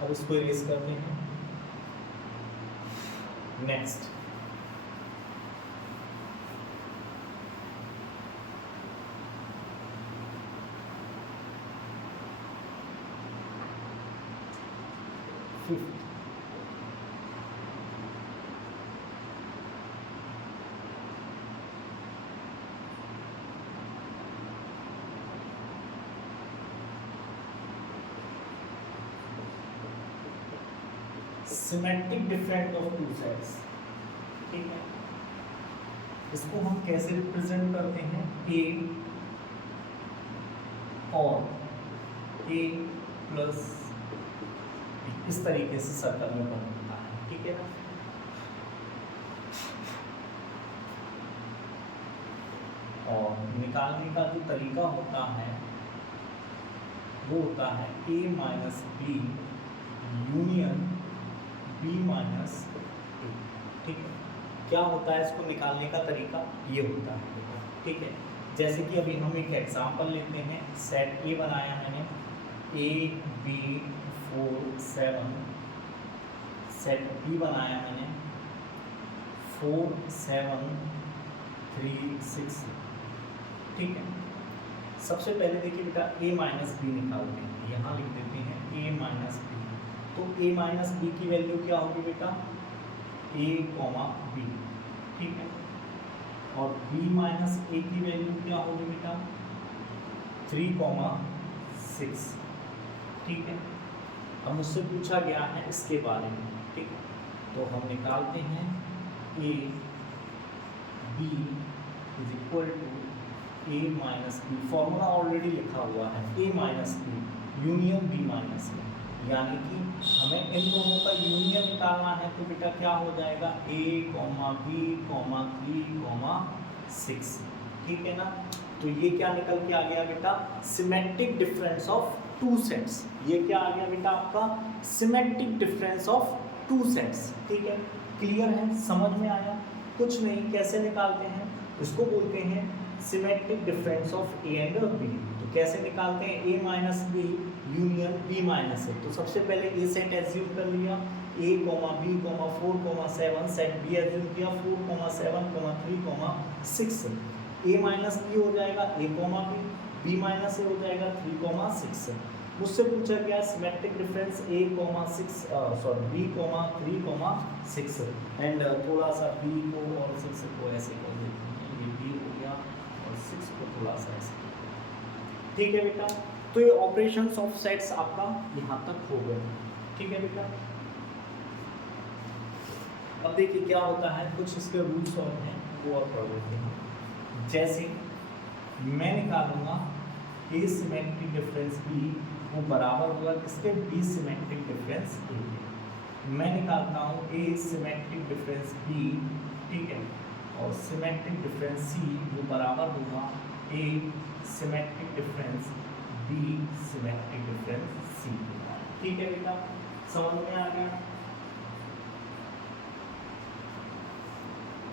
अब इसको इरेज करते हैं, next fifth, symmetric different of two sets, ठीक है, इसको हम कैसे रिप्रेजेंट करते हैं, a और a प्लस इस तरीके से सर्कल में बनता है, ठीक है ना, और निकालने का जो तरीका होता है वो होता है a minus B union b minus A, ठीक है, क्या होता है इसको निकालने का तरीका, ये होता है, ठीक है, जैसे कि अभी हम एक एग्जांपल लेते हैं, सेट ए बनाया मैंने a b 4 7, सेट बी बनाया मैंने 4 7 3 6, ठीक है, सबसे पहले देखिए बेटा a माइनस बी निकालते हैं, यहाँ लिख देते हैं a माइनस बी, तो a माइनस बी की वैल्यू क्या होगी बेटा a कॉमा बी, ठीक है, और b माइनस ए की वैल्यू क्या होगी बेटा 3 कॉमा 6। ठीक है, अब मुझसे पूछा गया है इसके बारे में। ठीक है, तो हम निकालते हैं A B is equal to A minus B. Formula already लिखा हुआ है, A minus B union B minus A, यानी कि हमें इन दोनों का यूनियन निकालना है। तो बेटा क्या हो जाएगा, A comma B comma 3 comma 6। ठीक है ना, तो ये क्या निकल के आ गया बेटा, symmetric difference of two sets. ये क्या आ गया बेटा आपका, symmetric difference of two sets. ठीक है, क्लियर है, समझ में आया? कुछ नहीं, कैसे निकालते हैं, इसको बोलते हैं symmetric difference of A and B. तो कैसे निकालते हैं, A minus B union B minus A. तो सबसे पहले ए सेट एज्यूम कर लिया, A comma B comma 4 comma 7, set B assume किया 4 comma 7 comma 3 comma 6। A minus B हो जाएगा A comma B, B minus A हो जाएगा 3 कॉमा 6। मुझसे पूछा गया symmetric difference A comma 6 sorry B comma 3 comma 6 and थोड़ा सा बी को और 6 को ऐसे कर देते हैं, ये बी हो गया और 6 को थोड़ा सा ऐसे। ठीक है बेटा, तो ये ऑपरेशंस ऑफ सेट्स आपका यहाँ तक हो गए। ठीक है बेटा, अब देखिए क्या होता है, कुछ इसके रूल्स और हैं वो और पढ़ लेते हैं। जैसे मैं निकालूंगा ए सिमेट्रिक डिफरेंस बी, वो बराबर होगा किसके, बी सिमेट्रिक डिफरेंस ए के। मैं निकालता हूँ ए सिमेट्रिक डिफरेंस बी, ठीक है, और सिमेट्रिक डिफरेंस सी, वो बराबर होगा A symmetric difference B symmetric difference C. ठीक है बेटा, समझ में आ गया?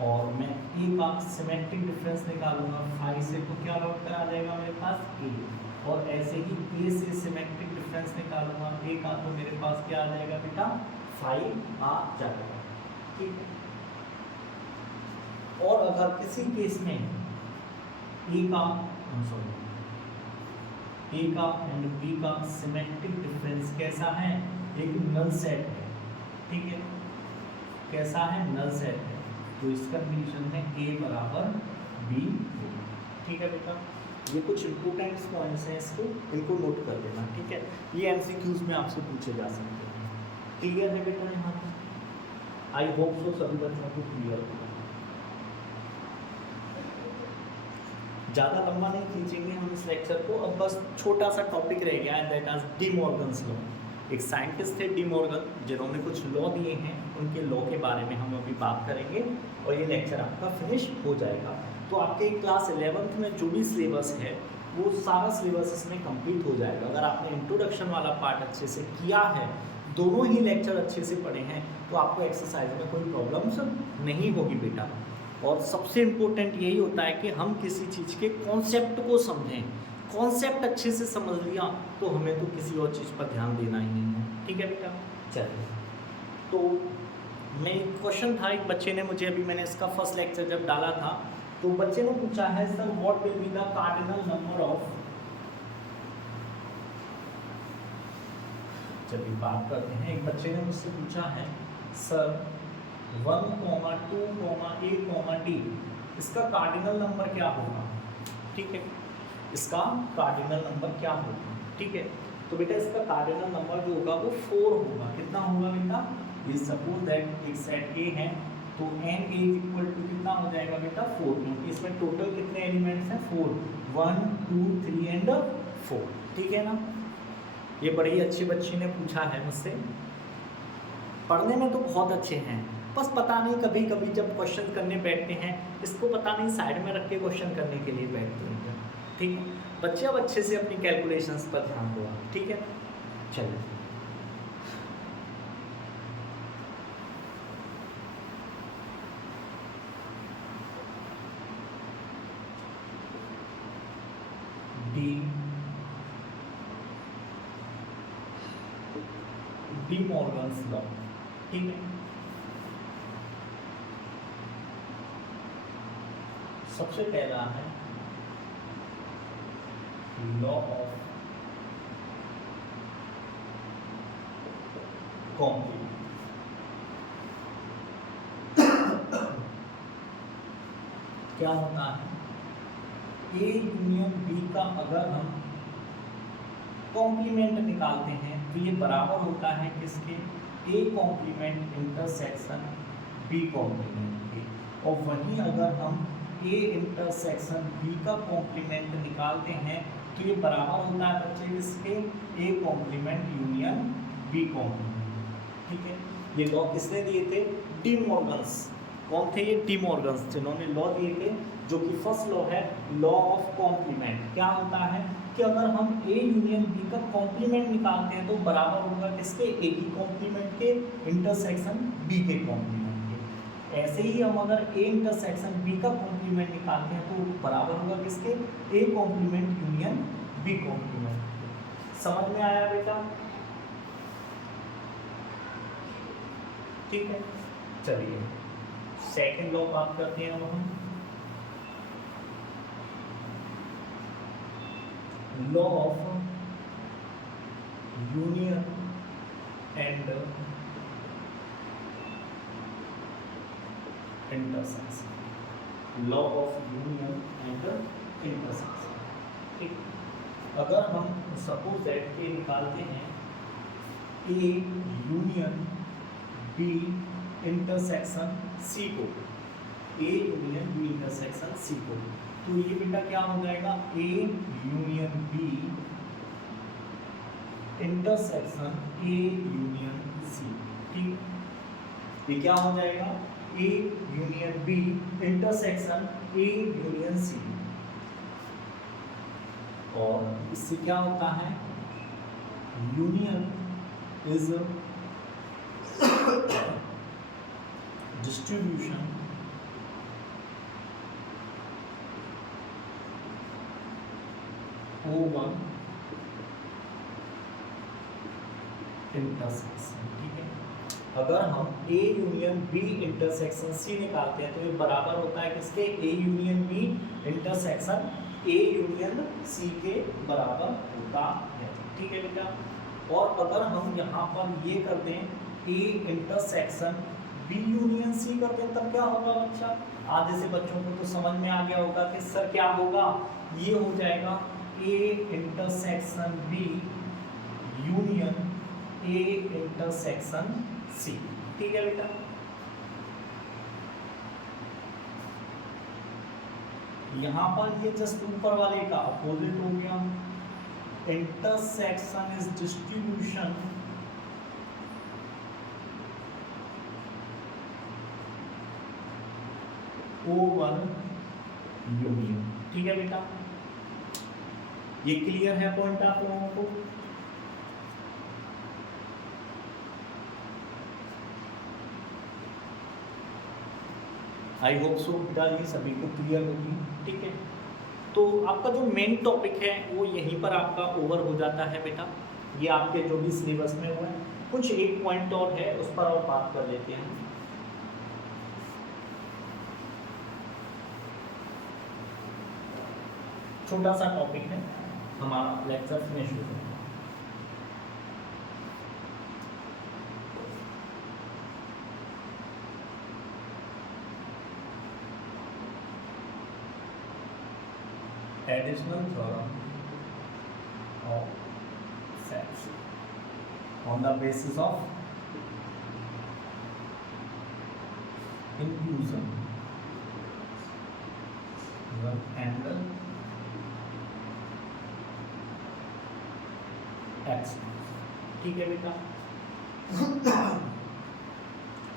और मैं ए का सिमेट्रिक डिफरेंस निकालूंगा 5 से, तो क्या लौट कर आ जाएगा मेरे पास ए। और ऐसे ही ए से सिमेट्रिक डिफरेंस निकालूंगा ए का, तो मेरे पास क्या आ जाएगा बेटा, 5 आ जाएगा। ठीक है, और अगर किसी केस में ए का ए का एंड बी का सिमेट्रिक डिफरेंस कैसा है, एक नल सेट है। ठीक है, कैसा है, नल सेट है, तो इसका कंडीशन है ए बराबर बी। ठीक है बेटा, ये कुछ इंपोर्टेंट पॉइंट्स हैं, इसको इनको नोट कर लेना। ठीक है, ये एमसीक्यूज में आपसे पूछे जा सकते हैं। क्लियर है बेटा यहाँ पर? आई होप सो सभी बच्चों को क्लियर होगा। ज़्यादा लंबा नहीं खींचेंगे हम इस लेक्चर को, अब बस छोटा सा टॉपिक रह गया है, दैट आज डी मॉर्गन्स लॉ। एक साइंटिस्ट थे डी मॉर्गन, जिन्होंने कुछ लॉ दिए हैं, उनके लॉ के बारे में हम अभी बात करेंगे और ये लेक्चर आपका फिनिश हो जाएगा। तो आपके क्लास 11th में जो भी सिलेबस है वो सारा सिलेबस इसमें कंप्लीट हो जाएगा। अगर आपने इंट्रोडक्शन वाला पार्ट अच्छे से किया है, दोनों ही लेक्चर अच्छे से पढ़े हैं, तो आपको एक्सरसाइज में कोई प्रॉब्लम्स नहीं होगी बेटा। और सबसे इम्पोर्टेंट यही होता है कि हम किसी चीज़ के कॉन्सेप्ट को समझें। कॉन्सेप्ट अच्छे से समझ लिया तो हमें तो किसी और चीज़ पर ध्यान देना ही नहीं है। ठीक है बेटा, चलिए। तो मैं क्वेश्चन था, एक बच्चे ने मुझे, अभी मैंने इसका फर्स्ट लेक्चर जब डाला था तो बच्चे ने पूछा है, sir what will be the cardinal number of, चलिए बात करते हैं। एक बच्चे ने मुझसे पूछा है, सर 1, 2, A, D, इसका कार्डिनल नंबर क्या होगा। ठीक है, इसका कार्डिनल नंबर क्या होगा। ठीक है, तो बेटा इसका कार्डिनल नंबर जो होगा वो 4 होगा। कितना होगा बेटा, ये सपोज दैट एक सेट A है, तो n A इक्वल टू कितना हो जाएगा बेटा 4, क्योंकि इसमें टोटल कितने एलिमेंट्स हैं 4, 1, 2, 3 एंड 4। ठीक है ना, ये बड़ी अच्छी बच्ची ने पूछा है मुझसे। पढ़ने में तो बहुत अच्छे हैं, बस पता नहीं कभी कभी जब क्वेश्चन करने बैठते हैं, इसको पता नहीं साइड में रख के क्वेश्चन करने के लिए बैठते हैं। ठीक है, बच्चे अब अच्छे से अपनी कैलकुलेशंस पर ध्यान दो। ठीक है, चलिए। D Morgan's law. ठीक है, सबसे पहला है लॉ ऑफ कॉम्प्लीमेंट। क्या होता है, ए यूनियन बी का अगर हम कॉम्प्लीमेंट निकालते हैं तो ये बराबर होता है किसके, A complement intersection B complement के। और वहीं अगर हम ए इंटरसेक्शन बी का कॉम्प्लीमेंट निकालते हैं तो ये बराबर होता है बच्चे किसके, A complement union B complement. ठीक है, ये लॉ किसने दिए थे, डी मॉर्गन्स। कौन थे ये, डी मॉर्गन्स, जिन्होंने लॉ दिए थे, जो कि फर्स्ट लॉ है लॉ ऑफ कॉम्प्लीमेंट। क्या होता है कि अगर हम ए यूनियन बी का कॉम्प्लीमेंट निकालते हैं तो बराबर होगा किसके, ए की कॉम्प्लीमेंट के इंटरसेक्शन बी के कॉम्प्लीमेंट के। ऐसे ही हम अगर ए इंटरसेक्शन बी का कॉम्प्लीमेंट निकालते हैं तो बराबर होगा किसके, A complement union B complement के। समझ में आया बेटा? ठीक है, चलिए सेकंड लॉ बात करते हैं अब हम, law of union and intersection. Law of union and intersection. ठीक, अगर हम सपोज दैट के निकालते हैं A union B intersection C को, A union B intersection C को, तो ये बेटा क्या हो जाएगा, A union B intersection A union C. ठीक, ये क्या हो जाएगा, A union B intersection A union C. और इससे क्या होता है, union is distribution over intersection. ठीक है, अगर हम A union B intersection C निकालते हैं तो ये बराबर होता है किसके, A union B intersection A union C के बराबर होता है। ठीक है बेटा, और अगर हम यहाँ पर ये कर दें A intersection B union C कर दें तब क्या होगा बच्चा, आधे से बच्चों को तो समझ में आ गया होगा कि सर क्या होगा, ये हो जाएगा A intersection B union A intersection C. ठीक है बेटा, यहाँ पर ये जस्ट ऊपर वाले का अपोजिट हो गया, intersection is distribution over union. ठीक है बेटा, ये क्लियर है पॉइंट आप लोगों को? आई होप सो बेटा ये सभी को क्लियर होगी। ठीक है, तो आपका जो मेन टॉपिक है वो यहीं पर आपका ओवर हो जाता है बेटा। ये आपके जो भी सिलेबस में हुआ है, कुछ एक पॉइंट और है उस पर और बात कर लेते हैं। छोटा सा टॉपिक है, हमारा लेक्चर फिनिश हो जाएगा। Additional theorem of sets on the basis of inclusion and x। ठीक है बेटा,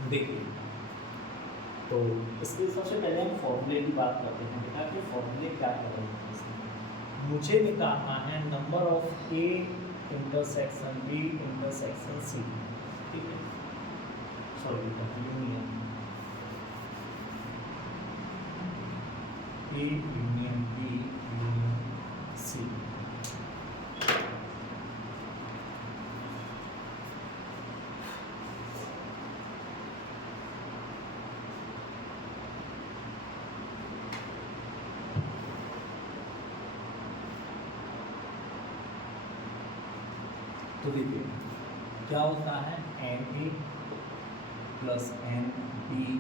देखिए तो इसके सबसे पहले हम फॉर्मूले की बात करते हैं बेटा कि फॉर्मूले क्या कर रहे हैं। मुझे निकालना है number of A intersection B intersection C. ठीक है, sorry union A union B union C. तो देखिए क्या होता है, N A plus N B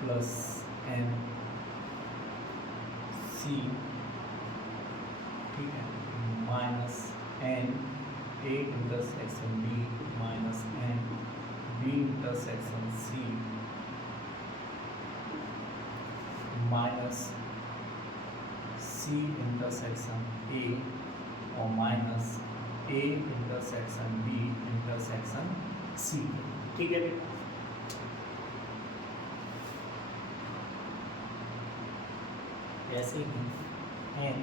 plus N C ठीक है, minus N A intersection B minus N B intersection C minus C intersection A और minus A intersection B intersection C. ठीक है बेटा, ऐसे ही एन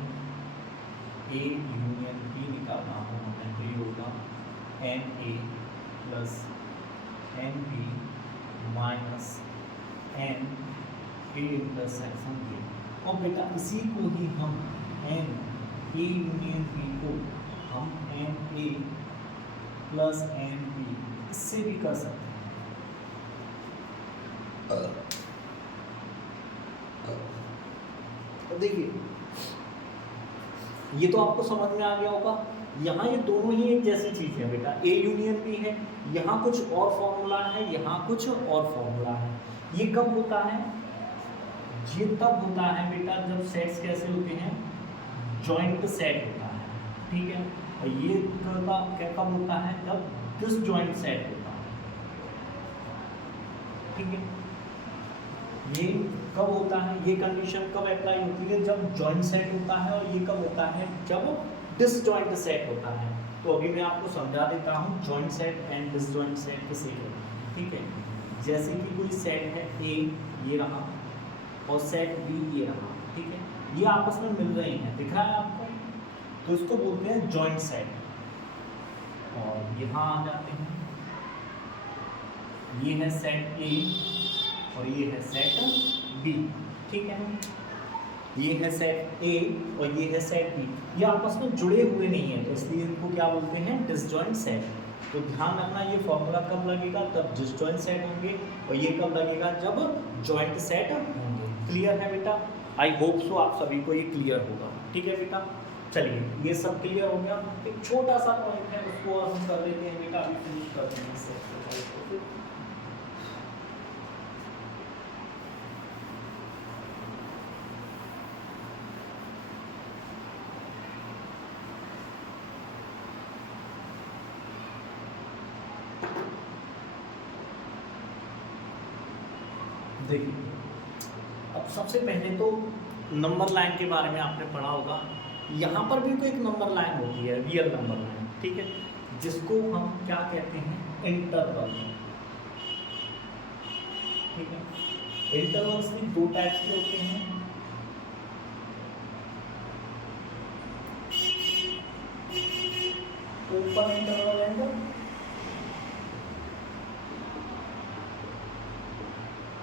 ए यूनियन बी निकालना हो हमें तो ये होगा N A plus N B minus N A intersection B. और बेटा इसी को ही हम एन ए यूनियन बी को हम N A plus N B इससे भी कर सकते हैं। देखिए ये तो आपको समझ में आ गया होगा, यहाँ ये दोनों ही एक जैसी चीज है बेटा, ए यूनियन बी है, यहाँ कुछ और फॉर्मूला है, यहाँ कुछ और फॉर्मूला है। ये कब होता है? ये तब होता है बेटा जब सेट्स कैसे होते हैं, जॉइंट सेट होता है। ठीक है, और ये कब होता है? जब डिसजॉइंट सेट होता है। ठीक है, ये कब होता है? ये कंडीशन कब अप्लाई होती है? जब जॉइंट सेट होता है। और ये कब होता है? जब डिसजॉइंट सेट होता है। तो अभी मैं आपको समझा देता हूँ joint set and disjoint set किसे कहते हैं। ठीक है, जैसे कि कोई सेट है ए, ये रहा, और सेट बी ये रहा। ठीक है, ये आपस में मिल रहे हैं, दिख रहा है आपको, तो इसको बोलते हैं जॉइंट सेट। और यहाँ आ जाते हैं, ये है सेट ए और ये है सेट बी। ठीक है, ये है सेट ए और ये है सेट बी, ये आपस में जुड़े हुए नहीं है, तो इसलिए इनको क्या बोलते हैं? Disjoint set. तो ध्यान रखना, ये फॉर्मूला कब लगेगा? तब डिसजॉइंट सेट होंगे, और ये कब लगेगा? जब जॉइंट सेट होंगे। क्लियर है बेटा? आई होप सो आप सभी को ये क्लियर होगा। ठीक है बेटा, चलिए ये सब क्लियर हो गया। एक छोटा सा पॉइंट है, उसको और हम कर लेते हैं बेटा, अभी फिनिश कर देंगे इस एक्सरसाइज को। फिर देखिए, अब सबसे पहले तो नंबर लाइन के बारे में आपने पढ़ा होगा। यहाँ पर भी कोई एक नंबर लाइन होती है, रियल नंबर लाइन। ठीक है, जिसको हम क्या कहते हैं? इंटरवल। ठीक है, इंटरवल्स भी दो टाइप्स के होते हैं। Open interval and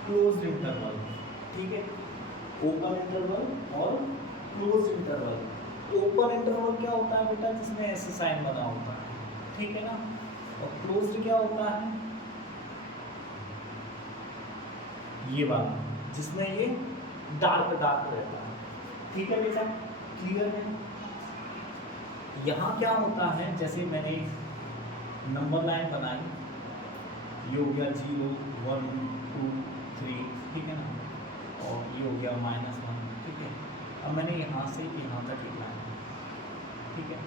closed interval. ठीक है, ओपन इंटरवल और क्लोज्ड इंटरवल। ओपन इंटरवल क्या होता है बेटा? जिसमें ऐसे साइन बना होता है। ठीक है ना, और क्लोज्ड क्या होता है? ये वाला, जिसमें ये डार्क डार्क रहता है। ठीक है बेटा, क्लियर है? यहाँ क्या होता है, जैसे मैंने नंबर लाइन बनाई, ये हो गया 0 1 2 3, ठीक है ना, और ये हो गया -1। ठीक है, अब मैंने यहाँ से यहाँ तक लिखा है। ठीक है,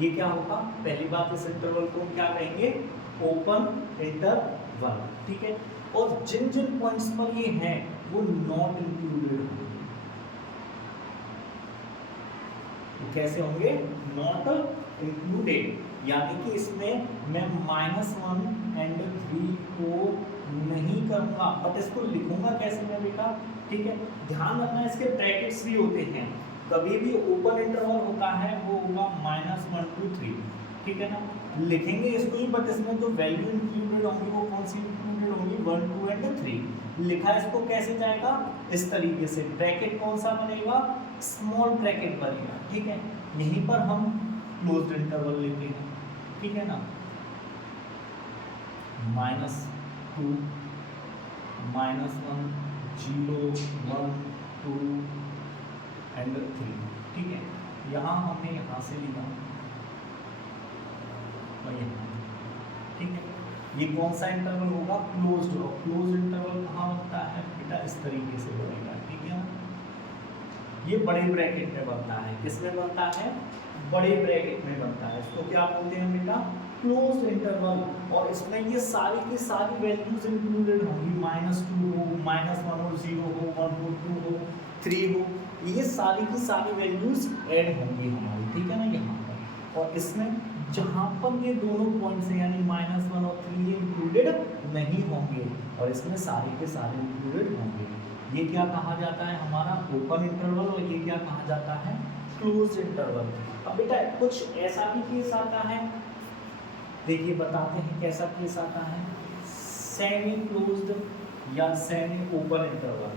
ये क्या होगा? पहली बात, इस इंटरवल को क्या कहेंगे? Open interval. ठीक है, और जिन जिन पॉइंट्स पर ये हैं वो नॉट इंक्लूडेड होंगे। कैसे होंगे? नॉट इंक्लूडेड, यानी कि इसमें मैं -1 एंड 3 को नहीं करूंगा, बट इसको लिखूंगा कैसे मैं बेटा? ठीक है, ध्यान रखना इसके ब्रैकेट्स भी होते हैं। कभी भी ओपन इंटरवल होता है वो होगा -1 2 3। ठीक है ना, लिखेंगे इसको ही, बट इसमें जो वैल्यू इंक्लूडेड होंगी वो कौन सी इंक्लूडेड होंगी? 1 2 एंड 3। लिखा इसको कैसे जाएगा? इस तरीके से। ब्रैकेट कौन सा बनेगा? स्मॉल ब्रैकेट बनेगा। ठीक है, यहीं पर हम क्लोज्ड इंटरवल लेते हैं। ठीक है ना, -2 -1 0 1 2 एंड 3। ठीक है, यहाँ हमने यहाँ से लिखा और यहाँ। ठीक है, ये कौन सा इंटरवल होगा? क्लोज्ड। और क्लोज्ड इंटरवल कहाँ होता है बेटा? इस तरीके से बनेगा। ठीक है, ये बड़े ब्रैकेट में बनता है। किस में बनता है? बड़े ब्रैकेट में बनता है। इसको क्या बोलते हैं बेटा? Close interval. और इसमें ये सारी की सारी वैल्यूज इंक्लूडेड होंगी, -2 हो, -1 हो, 0 हो, 1 हो, 2 हो, 3 हो, ये सारी की सारी वैल्यूज ऐड होंगी हमारी, ठीक है ना, यहाँ पर। और इसमें जहाँ पर ये दोनों पॉइंट्स हैं यानी -1 और 3 ये इंक्लूडेड नहीं होंगे, और इसमें सारे के सारे इंक्लूडेड होंगे। ये क्या कहा जाता है? हमारा ओपन इंटरवल। और ये क्या कहा जाता है? Close interval. अब बेटा कुछ ऐसा भी केस आता है, देखिए बताते हैं कैसा केस आता है। सेमी क्लोज्ड या semi open interval.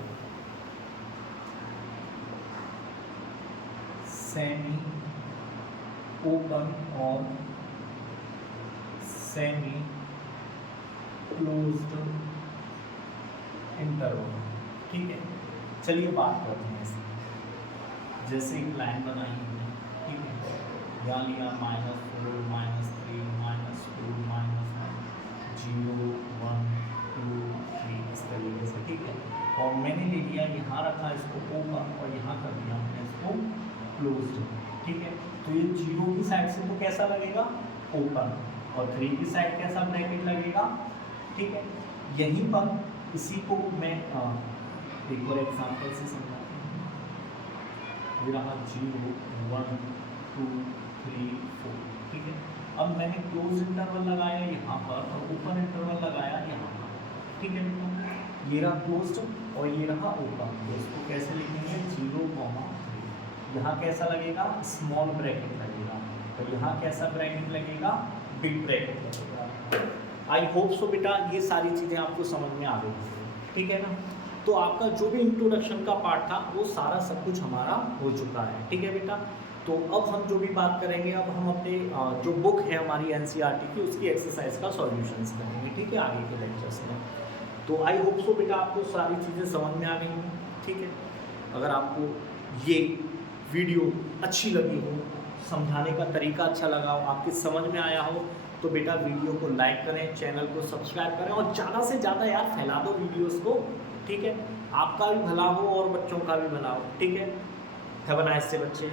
Semi open और सेमी क्लोज्ड इंटरवल, ठीक है। चलिए बात करते हैं इसकी। जैसे एक लाइन बनाई हमने, ठीक है, यहाँ लिया -4, -3, -2, -0, 1, 2, 3 इस तरीके से, ठीक है। और मैंने ले लिया, यहाँ रखा इसको ओपन और यहाँ कर दिया हमने इसको क्लोज्ड, ठीक है। तो ये 0 की साइड से तो कैसा लगेगा? ओपन। और 3 की साइड कैसा ब्रैकेट लगेगा? ठीक है। यहीं पर इसी को मैं एक और एग्जांपल से समझाते हैं। ये रहा 0, 1, 2, 3, 4, ठीक है। अब मैंने क्लोज इंटरवल लगाया यहाँ पर और ओपन इंटरवल लगाया यहाँ पर, ठीक है बेटा। ये रहा क्लोज्ड और ये रहा ओपन। तो इसको कैसे लिखेंगे? 0, 3। यहाँ कैसा लगेगा? स्मॉल ब्रैकेट लगेगा। और यहाँ कैसा ब्रैकेट लगेगा? बिग ब्रैकेट लगेगा। आई होप सो बेटा ये सारी चीज़ें आपको समझ में आ गई, ठीक है ना। तो आपका जो भी इंट्रोडक्शन का पार्ट था वो सारा सब कुछ हमारा हो चुका है, ठीक है बेटा। तो अब हम जो भी बात करेंगे, अब हम अपने जो बुक है हमारी एनसीईआरटी की उसकी एक्सरसाइज का सॉल्यूशंस करेंगे, ठीक है, आगे के लेक्चर्स में। तो आई होप सो बेटा आपको सारी चीज़ें समझ में आ गई हैं, ठीक है। अगर आपको ये वीडियो अच्छी लगी हो, समझाने का तरीका अच्छा लगा हो, आपकी समझ में आया हो, तो बेटा वीडियो को लाइक करें, चैनल को सब्सक्राइब करें और ज़्यादा से ज़्यादा यार फैला दो वीडियोस को, ठीक है। आपका भी भला हो और बच्चों का भी भला हो, ठीक है। हैव अ नाइस डे बच्चे।